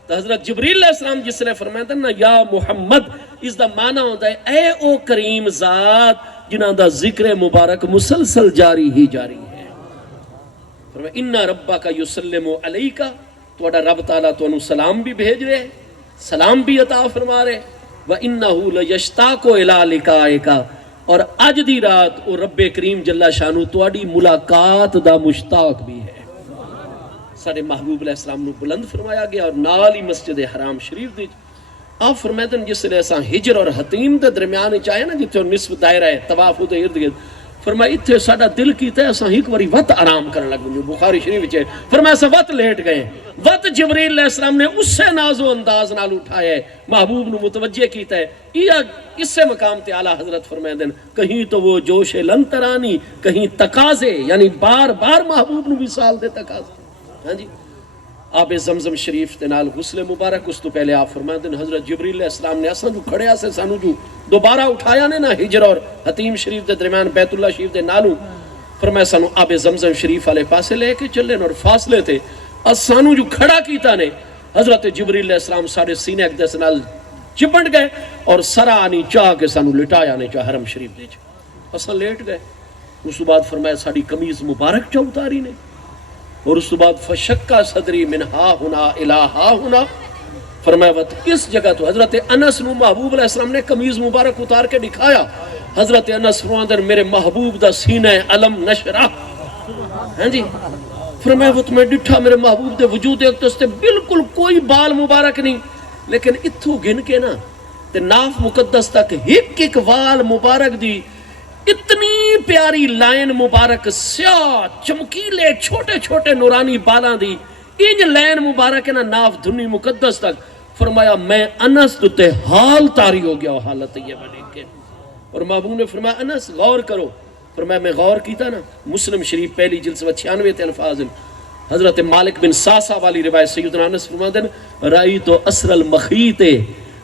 تو حضرت جبریل علیہ السلام جس نے فرمایا نا یا محمد اس دا معنی ہوتا ہے اے او کریم ذات جنہاں دا ذکر مبارک مسلسل جاری ہی جاری ہے. فرمایا اِنَّ رَبَّكَ يُسَلِّمُ عَلَيْكَ توڑا رب تعالیٰ تو انہوں سلام بھی بھیج رہے سلام بھی عطا فرما رہے وَإِنَّهُ لَيَشْتَاقُ إِلَىٰ لِقَائِكَ اور اج دی رات او رب کریم جل شانو توڑی ملاقات دا مشتاق بھی ہے. سارے محبوب علیہ السلام نو بلند فرمایا گیا اور نال ہی مسجد حرام شریف دی آپ فرمائے جس لئے ایسا ہجر اور حتیم دے درمیان چاہے نا جتے نصف دائرہ ہے طواف دے ارد گرد فرمایا اتھے ساڑا دل کیتا ہے ایسا ایک واری وقت آرام کرنے لگ جو بخاری شریف ہے فرمایا ایسا وقت لیٹ گئے وقت جبریل علیہ السلام نے اس سے نازو انداز نال اٹھایا ہے محبوب نو متوجہ کیتا ہے اس سے مقام تے اعلیٰ حضرت فرمائے دن کہیں تو وہ جوش لنترانی کہیں تقاضے یعنی بار بار محبوب نو بھی سال دے تقاضے ہاں جی آب زمزم شریف تے نال غسل مبارک اس تو پہلے آپ فرمائے دن حضرت جبریل علیہ السلام نے اصلا جو کھڑے آسے سانو جو دوبارہ اٹھایا نے نا ہجر اور حتیم شریف دے درمیان بیت اللہ شریف دے نالو فرمائے سانو آب زمزم شریف والے پاسے لے کے چلے اور فاصلے تھے اور سانو جو کھڑا کیتا نے حضرت جبریل علیہ السلام سارے سینے ایک دس نال چپٹ گئے اور سرا آنی چاہ کے سانو لٹایا نے چاہ حرم شریف دے اصلا لیٹ گئے اس بعد فرمائے ساری قمیض مبارک چاہ اتاری نے اور اس بعد فشکا صدری من ہا ہونا الہا ہونا فرمایا وقت اس جگہ تو حضرت انس نو محبوب علیہ السلام نے قمیض مبارک اتار کے دکھایا حضرت انس فرماندر میرے محبوب دا سینہ علم نشرہ ہاں جی فرمایا وقت میں ڈٹھا میرے محبوب دے وجود ایک تو اس تے بالکل کوئی بال مبارک نہیں لیکن اتھو گن کے نا تے ناف مقدس تک ایک وال مبارک دی اتنی پیاری لائن مبارک سیاہ چمکیلے چھوٹے چھوٹے نورانی بالاں دی انج لائن مبارک ہے نا ناف دھنی مقدس تک فرمایا میں انس تے حال تاری ہو گیا حالت یہ بنے کے اور محبوب نے فرمایا انس غور کرو فرمایا میں غور کیتا نا مسلم شریف پہلی جلد 96 تے الفاظ حضرت مالک بن ساسا والی روایت سیدنا انس فرماتے ہیں رائی تو اسر المخیط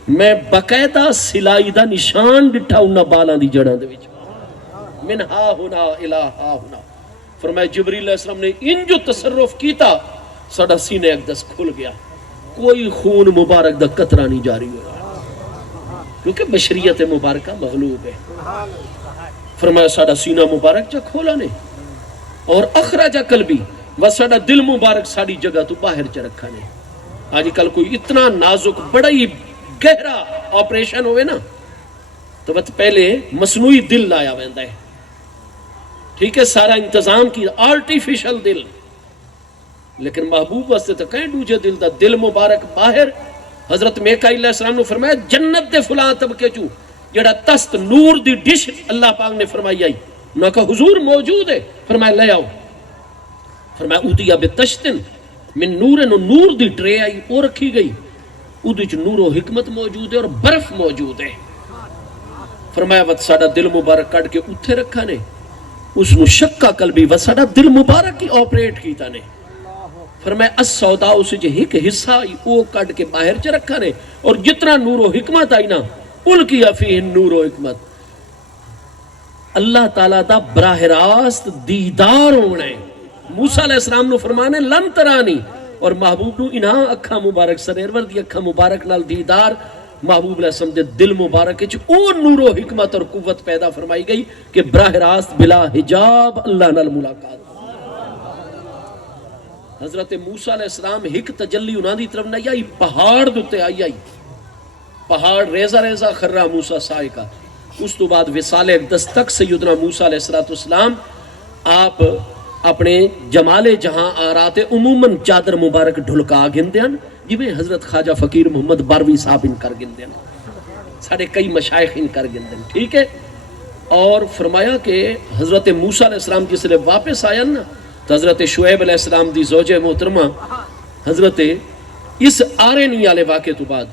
میں باقاعدہ سلائی دا نشان ڈٹھا انہاں بالاں دی جڑاں دے وچ من ہا ہونا الہ ہا ہونا فرمایا جبریل علیہ السلام نے ان جو تصرف کیتا ساڑا سینے ایک دس کھل گیا کوئی خون مبارک دا قطرہ نہیں جاری ہوا کیونکہ بشریت مبارکہ مغلوب ہے فرمایا ساڑا سینہ مبارک جا کھولا نے اور اخراجہ قلبی و ساڑا دل مبارک ساڑی جگہ تو باہر چا رکھا نے آج کل کوئی اتنا نازک بڑا ہی گہرا آپریشن ہوئے نا تو وقت پہلے مصنوعی دل لایا ویندہ ہے ٹھیک ہے سارا انتظام کی آرٹیفیشل دل لیکن محبوب واسطے تو کہیں دوجہ دل دا دل مبارک باہر حضرت میکائیل علیہ السلام نے فرمایا جنت دے فلاں طبقے چو جڑا تست نور دی ڈش اللہ پاک نے فرمائی آئی انہوں کا حضور موجود ہے فرمایا لے آؤ فرمایا اوتیا بتشتن من نورن نور دی ٹرے آئی وہ رکھی گئی ادھے چ نور و حکمت موجود ہے اور برف موجود ہے فرمایا وقت ساڑا دل مبارک کٹ کے اتھے رکھا نے اس نو شکا قلبی و ساڑا دل مبارک کی آپریٹ کیتا نے فرمایا اس سودا اسے جو ایک حصہ وہ کٹ کے باہر چ رکھا نے اور جتنا نور و حکمت آئی نا الکیا فیہ نور و حکمت اللہ تعالیٰ دا براہ راست دیدار ہونا ہے موسیٰ علیہ السلام نو فرمانے لن ترانی اور محبوب نو انہاں اکھا مبارک سریر دی اکھا مبارک نال دیدار محبوب علیہ السلام دے دل مبارک او نور و حکمت اور قوت پیدا فرمائی گئی کہ براہ راست بلا حجاب اللہ نال ملاقات حضرت موسیٰ علیہ السلام ایک تجلی انہاں دی طرف نہیں آئی پہاڑ دوتے آئی پہاڑ ریزہ ریزہ خرہ موسیٰ سائے کا اس تو بعد وصال اقدس تک سیدنا موسیٰ علیہ السلام آپ اپنے جمال جہاں آراتے عموماً چادر مبارک ڈھلکا گندیاں جی میں حضرت خواجہ فقیر محمد باروی صاحب ان کر گندیاں سارے کئی مشائخ ان کر گندیاں ٹھیک ہے اور فرمایا کہ حضرت موسیٰ علیہ السلام جس لئے واپس آیا نا تو حضرت شعیب علیہ السلام دی زوجہ محترمہ حضرت اس آرینی والے واقعے تو بعد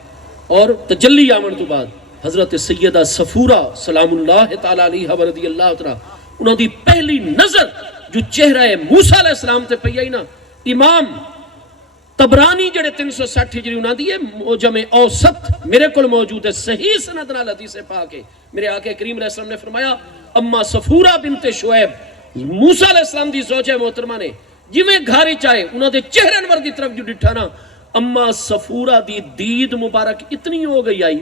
اور تجلی آمن تو بعد حضرت سیدہ صفورہ سلام اللہ تعالیٰ علیہ ورضی اللہ تعالیٰ انہوں دی پہلی نظر جو چہرہ موسیٰ علیہ السلام تے پہی آئی نا امام تبرانی جڑے 360 ہجری انہوں دی ہے موجم اوسط میرے کل موجود ہے صحیح سند نال حدیث پاک ہے میرے آقا کریم علیہ السلام نے فرمایا اما صفورہ بنت شعیب موسیٰ علیہ السلام دی زوجہ محترمہ نے جی میں گھاری چاہے انہوں دے چہرے انور دی طرف جو ڈٹھا نا اما صفورہ دی دید مبارک اتنی ہو گئی آئی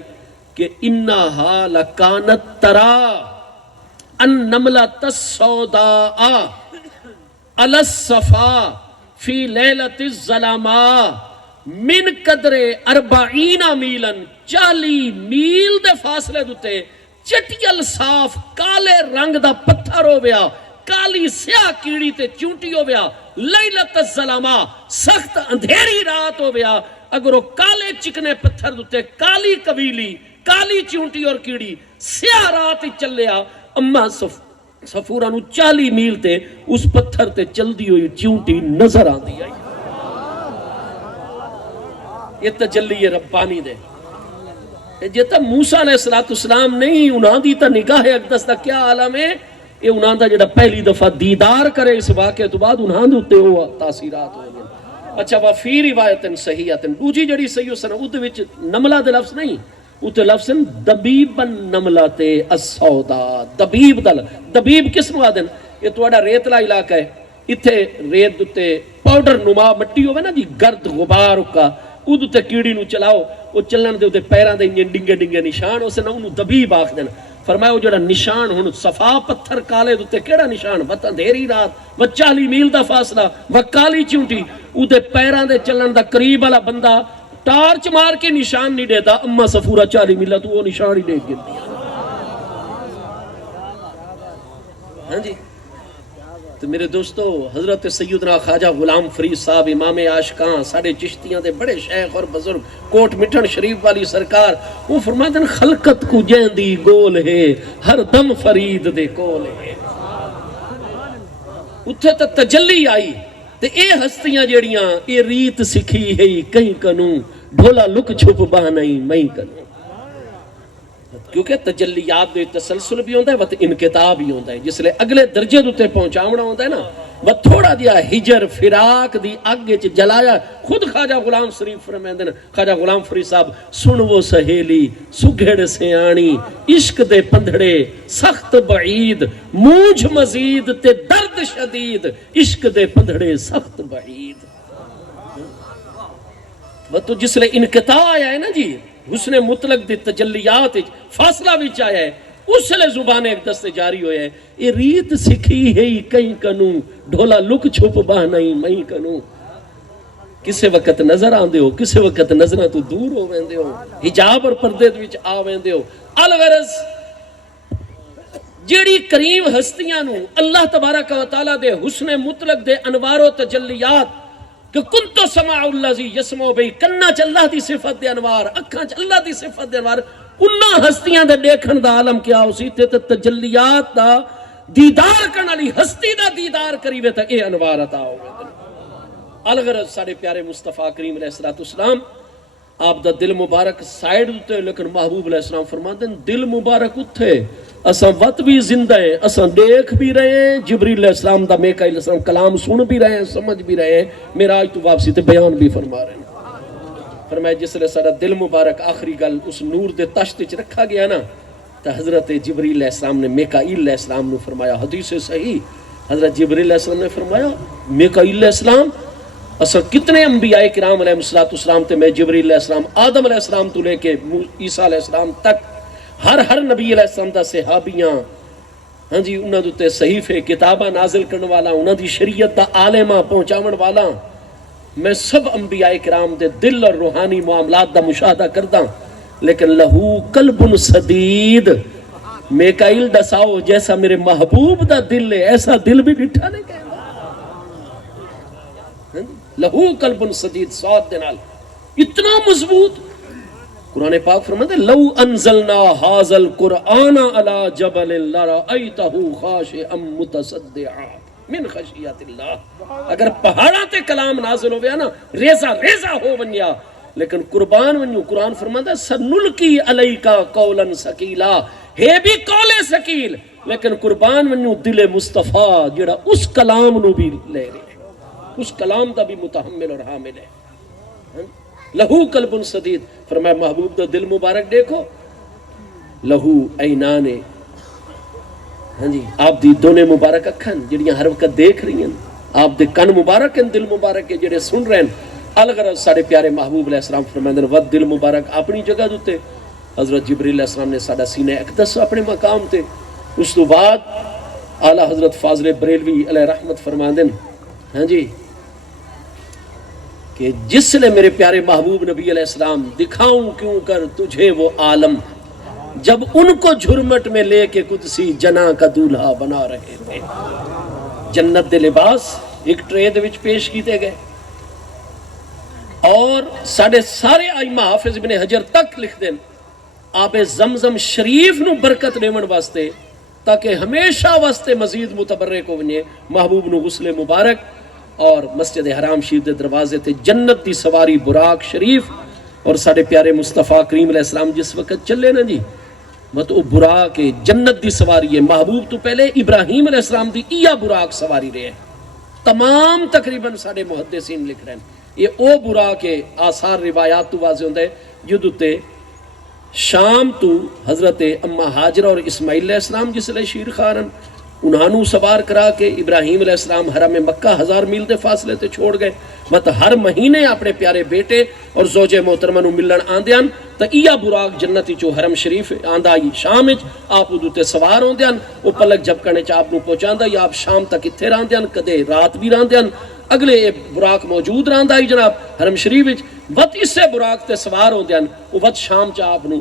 کہ انہا لکانت ترا النملۃ السوداء علی الصفا فی لیلۃ الظلماء من قدر 40 میلن 40 میل دے فاصلے دوتے چٹیل صاف کالے رنگ دا پتھر ہو گیا کالی سیاہ کیڑی تے چونٹی ہو گیا لیلت الظلامہ سخت اندھیری رات ہو گیا اگر وہ کالے چکنے پتھر دوتے کالی قبیلی کالی چونٹی اور کیڑی سیاہ رات ہی چل لیا اما صفورہ نو 40 میل تے اس پتھر تے چل دی ہوئی چونٹی نظر آن دی آئی یہ تجلی ربانی دے جیتا موسیٰ علیہ السلام نہیں انہاں دی تا نگاہ اقدس دا کیا عالم ہے یہ انہاں دا جڑا پہلی دفعہ دیدار کرے اس واقعے تو بعد انہاں دوتے ہوا تاثیرات ہو گئے اچھا وفی روایت صحیحت دوجی جڑی صحیح سنہ ادھے وچ نملہ دے لفظ نہیں اتنے لفظ دبیب نملت السودا دبیب دل دبیب کس نو آدن یہ توڑا ریتلا علاقہ ہے اتھے ریت دوتے پاؤڈر نما مٹی ہوئے نا جی گرد غبار کا ادھو تے کیڑی نو چلاؤ وہ چلن دے اتھے پیران دے ڈنگے ڈنگے نشان اسے نہ انہوں دبیب آخ دن فرمایا وہ جڑا نشان ہن صفا پتھر کالے دوتے کیڑا نشان وطن دھیری رات و 40 میل دا فاصلہ و کالی چونٹی ادھے پیران دے چلن دا قریب والا بندہ ٹارچ مار کے نشان نہیں دیتا اما صفورہ 40 میلہ تو وہ نشان ہی دیکھ گر دیا ہاں جی تو میرے دوستو حضرت سیدنا خواجہ غلام فرید صاحب امام عاشقاں ساڑھے چشتیاں دے بڑے شیخ اور بزرگ کوٹ مٹھن شریف والی سرکار وہ فرماتے ہیں خلقت کو جیندی گول ہے ہر دم فرید دے کول ہے اتھے تا تجلی آئی تے اے ہستیاں جیڑیاں اے ریت سکھی ہے کہیں کنوں ڈھولا لک چھپ بہنائی میں کنوں کیونکہ تجلیات دے تسلسل بھی ہوندہ ہے وقت انقطاع بھی ہوندہ ہے جس لئے اگلے درجے دوتے پہنچاونا ہوندہ ہے نا وہ تھوڑا دیا ہجر فراق دی آگے چ جلایا خود خواجہ غلام شریف فرمائیں دینا خواجہ غلام فرید صاحب سن وہ سہیلی سگھڑ سیانی عشق دے پندھڑے سخت بعید مونجھ مزید تے درد شدید عشق دے پندھڑے سخت بعید وہ تو جس لئے انقطاع آیا ہے نا جی حسن مطلق دی تجلیات فاصلہ بھی چاہیا ہے اس لئے زبان ایک دستے جاری ہویا ہے یہ ریت سکھی ہے کہیں کنوں ڈھولا لک چھپ بہنائی میں کنوں کسے وقت نظر آن دے ہو کسے وقت نظرہ تو دور ہو ویندے ہو حجاب اور پردے دوچ آ ویندے ہو الغرض جیڑی کریم ہستیاں نو اللہ تبارک و تعالیٰ دے حسن مطلق دے انوار و تجلیات کہ کنتو سماع اللہ زی یسمو بھئی کننا چا اللہ دی صفت دے انوار اکھاں چا اللہ دی صفت دے انوار انہاں ہستیاں دے دیکھن دا عالم کیا اسی تے تجلیات دا دیدار کرنا لی ہستی دا دیدار کریوے تا اے انوار عطا ہوئے الغرض ساڑھے پیارے مصطفیٰ کریم علیہ السلام آپ دا دل مبارک سائیڈ ہوتے لیکن محبوب علیہ السلام فرماتے ہیں دل مبارک اتھے اساں وقت بھی زندہ ہیں اساں دیکھ بھی رہے ہیں جبریل علیہ السلام دا میکائیل علیہ السلام کلام سن بھی رہے ہیں سمجھ بھی رہے ہیں میرا آج تو واپسی تے بیان بھی فرما رہے ہیں فرمایا جس لئے سارا دل مبارک آخری گل اس نور دے تشت چ رکھا گیا نا تو حضرت جبریل علیہ السلام نے میکائیل علیہ السلام نے فرمایا حدیث صحیح حضرت جبریل علیہ السلام نے فرمایا میکائیل علیہ السلام اصل کتنے انبیاء کرام علیہ السلام تے میں جبریل علیہ السلام آدم علیہ السلام تو لے کے عیسیٰ علیہ السلام تک ہر نبی علیہ السلام دا صحابیاں ہاں جی انہاں دوتے صحیفے کتابہ نازل کرنے والا انہاں دی شریعت دا عالمہ پہنچاون والا میں سب انبیاء کرام دے دل اور روحانی معاملات دا مشاہدہ کردہ لیکن لہو قلب سدید میکائیل دساؤ جیسا میرے محبوب دا دل ہے ایسا دل بھی ڈٹھا نہیں کہنا لہو قلب سدید سواد دنال اتنا مضبوط قرآن پاک فرماتے ہیں لو انزلنا هذا القرآن على جبل لرأيته خاشعا متصدعا من خشیت اللہ اگر پہاڑا تے کلام نازل ہو گیا نا ریزہ ہو ونیا لیکن قربان ونیو قرآن فرماتا ہے سنلکی علیکا قولا سکیلا ہے بھی قول سکیل لیکن قربان ونیو دل مصطفیٰ جڑا اس کلام نو بھی لے رہے اس کلام دا بھی متحمل اور حامل ہے لہو قلب سدید فرمایا محبوب دا دل مبارک دیکھو لہو اینانے ہاں جی آپ دی دونے مبارک اکھن جڑیاں ہر وقت دیکھ رہی ہیں آپ دے کن مبارک ہیں دل مبارک ہے جڑے سن رہے ہیں الغرض ساڑھے پیارے محبوب علیہ السلام فرمائیں ود دل مبارک اپنی جگہ دوتے حضرت جبریل علیہ السلام نے ساڑھا سینہ اقدس اپنے مقام تے اس تو بعد اعلیٰ حضرت فاضل بریلوی علیہ رحمت فرمائیں ہاں جی کہ جس نے میرے پیارے محبوب نبی علیہ السلام دکھاؤں کیوں کر تجھے وہ عالم جب ان کو جھرمٹ میں لے کے قدسی جنا کا دولہا بنا رہے تھے جنت دے لباس ایک ٹرے دے وچ پیش کیتے گئے، اور ساڑھے سارے آئمہ حافظ ابن حجر تک لکھ دیں آب زمزم شریف نو برکت دیون واسطے تاکہ ہمیشہ واسطے مزید متبرک ہونے محبوب نو غسل مبارک اور مسجد حرام شریف دے دروازے تے جنت دی سواری براق شریف، اور ساڑھے پیارے مصطفیٰ کریم علیہ السلام جس وقت چلے نا جی مت او براق جنت دی سواری ہے، محبوب تو پہلے ابراہیم علیہ السلام دی ایا براق سواری رہے ہیں، تمام تقریباً ساڑھے محدثین لکھ رہے ہیں یہ او براق آثار روایات تو واضح ہوندے جدو تے شام تو حضرت اما حاجرہ اور اسماعیل علیہ السلام جس لئے شیر خارن انہانو سوار کرا کے ابراہیم علیہ السلام حرم مکہ 1000 میل دے فاصلے تے چھوڑ گئے، مت ہر مہینے اپنے پیارے بیٹے اور زوج محترمہ نو ملن آندیاں تا ایا براق جنتی چو حرم شریف آندائی شام اچ آپ ادو تے سوار ہوندیاں، او پلک جھپکنے چ آپ نو پہنچاندا یا آپ شام تک اتھے راندیاں، کدے رات بھی راندیاں، اگلے براق موجود راندائی جناب حرم شریف وچ وقت اس سے براق تے سوار ہوندیاں، او وقت شام چ آپ نو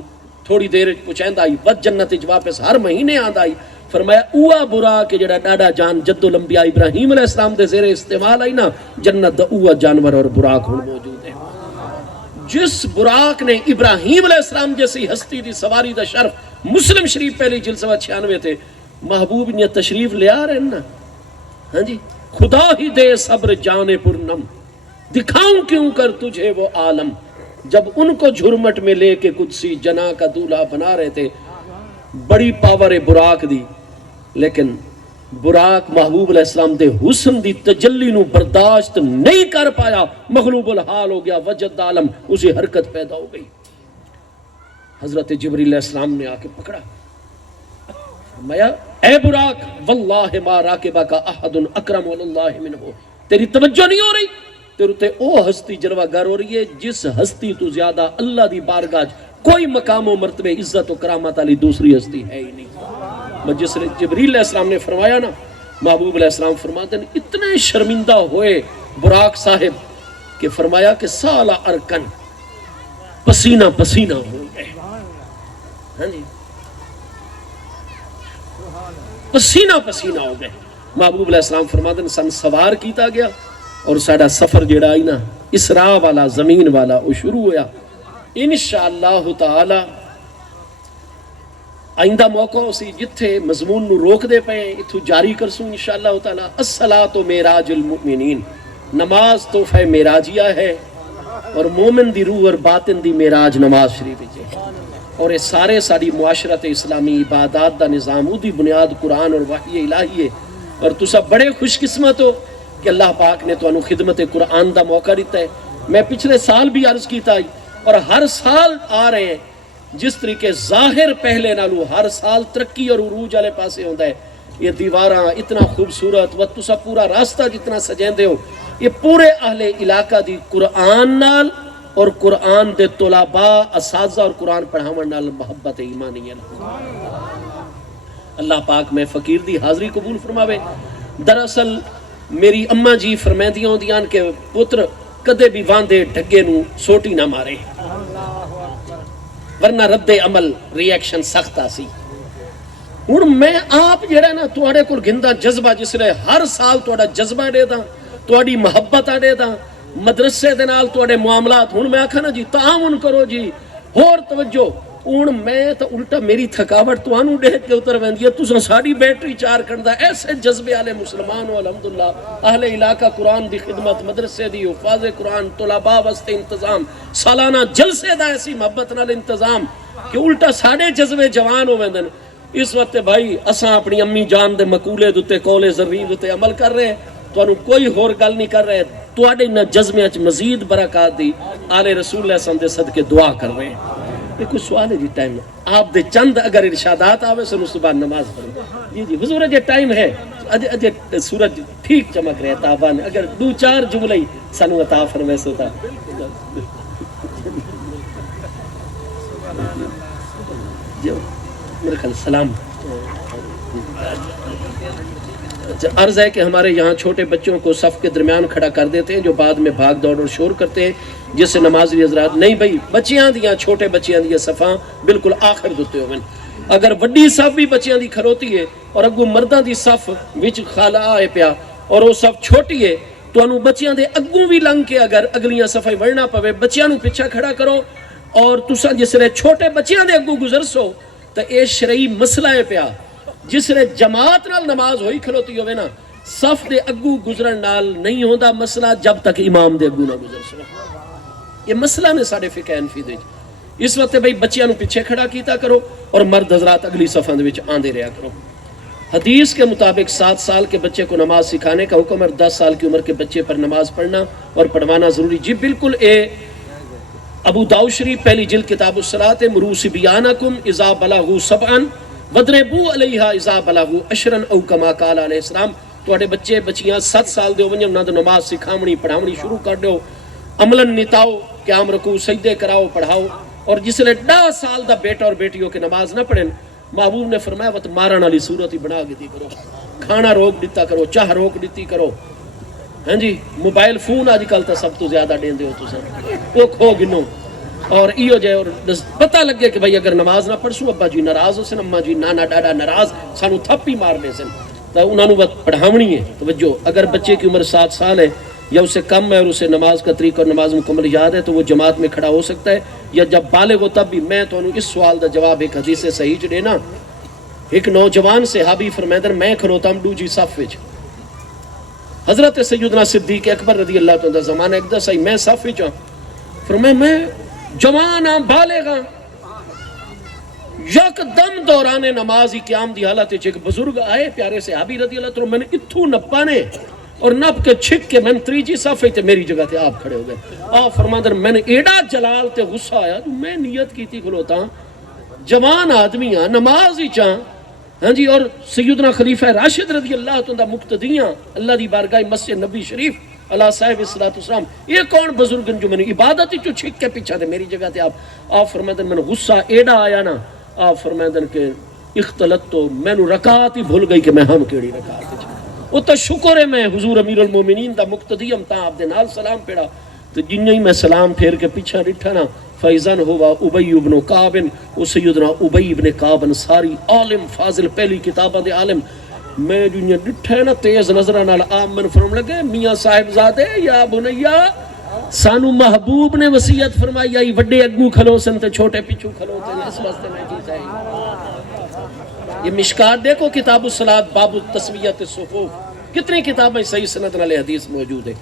تھوڑی دیر پہنچاندائی، وقت جنت وچ واپس ہر مہینے آندائی۔ فرمایا اوہ براق جڑا ڈاڈا جان جد الانبیاء ابراہیم علیہ السلام دے زیر استعمال آئی نا، جنت دا اوہ جانور اور براق ہن موجود ہے۔ جس براق نے ابراہیم علیہ السلام جیسی ہستی دی سواری دا شرف مسلم شریف پہلی جلد 96 تھے، محبوب نے تشریف لے آ رہے ہیں نا، ہاں جی، خدا ہی دے صبر جانے پرنم دکھاؤں کیوں کر تجھے وہ عالم، جب ان کو جھرمٹ میں لے کے قدسی جنا کا دولہا بنا رہے تھے، بڑی پاور براق دی، لیکن براق محبوب علیہ السلام دے حسن دی تجلی نو برداشت نہیں کر پایا، مغلوب الحال ہو گیا، وجد عالم اسے حرکت پیدا ہو گئی۔ حضرت جبریل علیہ السلام نے آ کے پکڑا، فرمایا اے براق واللہ ما راکبہ کا احد اکرم واللہ منہ، تیری توجہ نہیں ہو رہی، تیرے تے او ہستی جلوہ گر ہو رہی ہے جس ہستی تو زیادہ اللہ دی بارگاہ کوئی مقام و مرتبہ عزت و کرامت علی دوسری ہستی ہے ہی نہیں۔ جس نے جبریل علیہ السلام نے فرمایا نا، محبوب علیہ السلام فرماتے ہیں اتنے شرمندہ ہوئے براق صاحب کہ فرمایا کہ سالہ ارکن پسینہ پسینہ ہو گئے، ہاں جی پسینہ پسینہ ہو گئے۔ محبوب علیہ السلام فرماتے ہیں سن سوار کیتا گیا اور ساڑھا سفر جڑا آئی نا اسراء والا زمین والا وہ شروع ہویا۔ انشاءاللہ تعالی آئندہ موقع اسی جتھے مضمون نو روک دے پئے اتھو جاری کرسوں انشاءاللہ تعالی۔ الصلاۃ معراج المؤمنین، نماز تحفہ معراجیہ ہے، اور مومن دی روح اور باطن دی معراج نماز شریف ہے، اور یہ سارے ساری معاشرت اسلامی عبادات دا نظام دی بنیاد قرآن اور وحی الہی ہے، اور تو سب بڑے خوش قسمت ہو کہ اللہ پاک نے تو انہوں خدمت قرآن دا موقع دیتا ہے۔ میں پچھلے سال بھی عرض کیتا ہے اور ہر سال آ رہے ہیں، جس طریقے ظاہر پہلے نالو ہر سال ترقی اور عروج والے پاسے ہوتا ہے، یہ دیواراں اتنا خوبصورت و تسا پورا راستہ جتنا سجیندے ہو، یہ پورے اہل علاقہ دی قرآن نال اور قرآن دے طلباء اساتذہ اور قرآن پڑھاون نال محبت ایمانی ہے۔ اللہ پاک میں فقیر دی حاضری قبول فرماوے۔ دراصل میری اماں جی فرمیندیاں ہوندیاں کہ پتر کدے بھی واندے ڈھگے نو سوٹی نہ مارے، ورنہ رد عمل ریاکشن سخت آسی۔ ہن میں آپ جڑا نا تواڈے کول گھندا جذبہ جس لئے ہر سال تواڈا جذبہ دے دا، تواڈی محبت دے دا، مدرسے دے نال تواڈے معاملات، ہن میں آکھا نا جی تعاون کرو جی، اور توجہ، ہن میں تو الٹا میری تھکاوٹ توانو دیکھ کے اتر ویندی ہے، تساں ساڈی بیٹری چار کردا، ایسے جذبے والے مسلمان ہو الحمدللہ۔ اہل علاقہ قرآن دی خدمت، مدرسے دی حفاظ قرآن، طلباء واسطے انتظام، سالانہ جلسے دا ایسی محبت نال انتظام کہ الٹا ساڈے جذبے جوان ہو ویندن۔ اس وقت بھائی اساں اپنی امی جان دے مقولے دے قول زرین دے عمل کر رہے ہیں، تانوں کوئی ہور گل نہیں کر رہے، تواڈے انہاں جذبیاں وچ مزید برکات دی آل رسول اللہ صلی اللہ علیہ وسلم دے صدقے دعا کر رہے ہیں۔ یہ کوئی سوال ہے جی ٹائم آپ دے چند اگر ارشادات آوے سن اس بعد نماز پڑھو۔ جی جی حضور جی ٹائم ہے، اجے سورج ٹھیک چمک رہے تابان، اگر دو چار جملے سانو عطا فرمائے سو تا جی میرے خیال سلام۔ عرض ہے کہ ہمارے یہاں چھوٹے بچوں کو صف کے درمیان کھڑا کر دیتے ہیں جو بعد میں بھاگ دوڑ اور شور کرتے ہیں، جس سے نمازی حضرات نہیں بھائی بچیاں دیاں چھوٹے بچیاں دیاں صفاں بالکل آخر دوتے ہوئے، اگر وڈی صف بھی بچیاں دی کھروتی ہے اور اگو مرداں دی صف وچ خالا آئے پیا اور وہ سب چھوٹی ہے تو انہوں بچیاں دے اگوں بھی لنگ کے اگر اگلیاں صفائی ورنا پوے بچیاں نو پیچھا کھڑا کرو اور تساں جس لے چھوٹے بچیاں دے اگوں گزر سو تو اے شرعی مسئلہ ہے پیا جس لے جماعت نال نماز ہوئی کھلوتی ہوئے نا صف دے اگوں گزرن نال نہیں ہوندا مسئلہ جب تک امام دے اگوں نہ گزر سو یہ مسئلہ نے ساڑے فقہ حنفی دے اس وقت بھئی بچیاں نو پیچھے کھڑا کیتا کرو اور مرد حضرات اگلی صفحہ دے وچ آندے رہا کرو حدیث کے مطابق 7 سال کے بچے کو نماز سکھانے کا حکم اور 10 سال کی عمر کے بچے پر نماز پڑھنا اور پڑھوانا ضروری جی بالکل اے ابو داؤد شریف پہلی جلد کتاب الصلاۃ مروا صبیانکم اذا بلغوا 7 وضربوا علیہا اذا بلغوا 10 او کما قال علیہ السلام تواڈے بچے بچیاں 7 سال دے ونجن انہاں دی نماز سکھاونی پڑھاونی شروع کر دیو عملاً نتاؤ قیام رکوع سجدے کراؤ پڑھاؤ اور جس لے 10 سال دا بیٹا اور بیٹی ہو کے نماز نہ پڑھن محبوب نے فرمایا وقت مارن والی صورت ہی بنا کے دی کرو کھانا روک دیتا کرو چاہ روک دیتی کرو ہاں جی موبائل فون آج کل تو سب تو زیادہ دین دیو تساں وہ کھو گنو اور ایو جائے اور پتہ لگے کہ بھئی اگر نماز نہ پڑھسوں ابا جی ناراض ہو سن اما جی نانا ڈاڈا ناراض سانو تھپی مار دے سن تو انہوں نے وقت پڑھاونی ہے توجہ اگر بچے کی عمر 7 سال ہے یا اسے کم ہے اور اسے نماز کا طریقہ اور نماز مکمل یاد ہے تو وہ جماعت میں کھڑا ہو سکتا ہے یا جب بالغ ہو تب بھی میں تو اس سوال دا جواب ایک حدیث سے صحیح چ دینا ایک نوجوان صحابی فرمیندر میں کھلوتا ہوں دوجی صف وچ حضرت سیدنا صدیق اکبر رضی اللہ تعالیٰ زمانہ ایک دا صحیح میں صف وچ ہوں فرمایا میں جوان ہاں بالغ ہاں یک دم دوران نماز ہی قیام دی حالت ایک بزرگ آئے پیارے صحابی رضی اللہ تعالیٰ میں نے اتھو نپانے اور نپ کے چھک کے میں نے تریجی صفحے تے میری جگہ تے آپ کھڑے ہو گئے آپ فرماندر میں نے ایڈا جلال تے غصہ آیا تو میں نیت کی تھی کھلوتا جوان آدمی ہاں نماز ہی چاہاں ہاں جی اور سیدنا خلیفہ راشد رضی اللہ تعالیٰ مقتدیاں اللہ دی بارگاہ مسجد نبی شریف اللہ صاحب السلام یہ کون بزرگن جو میں نے عبادت ہی جو چھک کے پیچھا تھے میری جگہ تے آپ فرماندر میں نے غصہ ایڈا آیا نا آپ فرماندر کہ اختلط تو میں نے رکعت ہی بھول گئی کہ میں ہم کیڑی رکعت تھی وہ تو شکر ہے میں حضور امیر المومنین دا مقتدیم تا آپ دے نال سلام پیڑا تو جنہیں ہی میں سلام پھیر کے پیچھا رٹھا نا فیضان ہوا ابی ابن کعب او سیدنا ابی ابن کعب انصاری عالم فاضل پہلی کتابہ دے عالم میں جنہیں رٹھا ہے نا تیز نظرہ نال آم من فرم لگے میاں صاحب زادے یا بنیا سانو محبوب نے وصیت فرمائی آئی وڈے اگو کھلو سن تے چھوٹے پیچھو کھلو تے اس واسطے میں چیز ہے یہ مشکات دیکھو کتاب الصلاۃ باب التسویۃ الصفوف کتنی کتابیں صحیح سند نال حدیث موجود ہے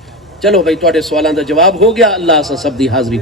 چلو بھائی تواڈے سوالاں دا جواب ہو گیا اللہ سب دی حاضری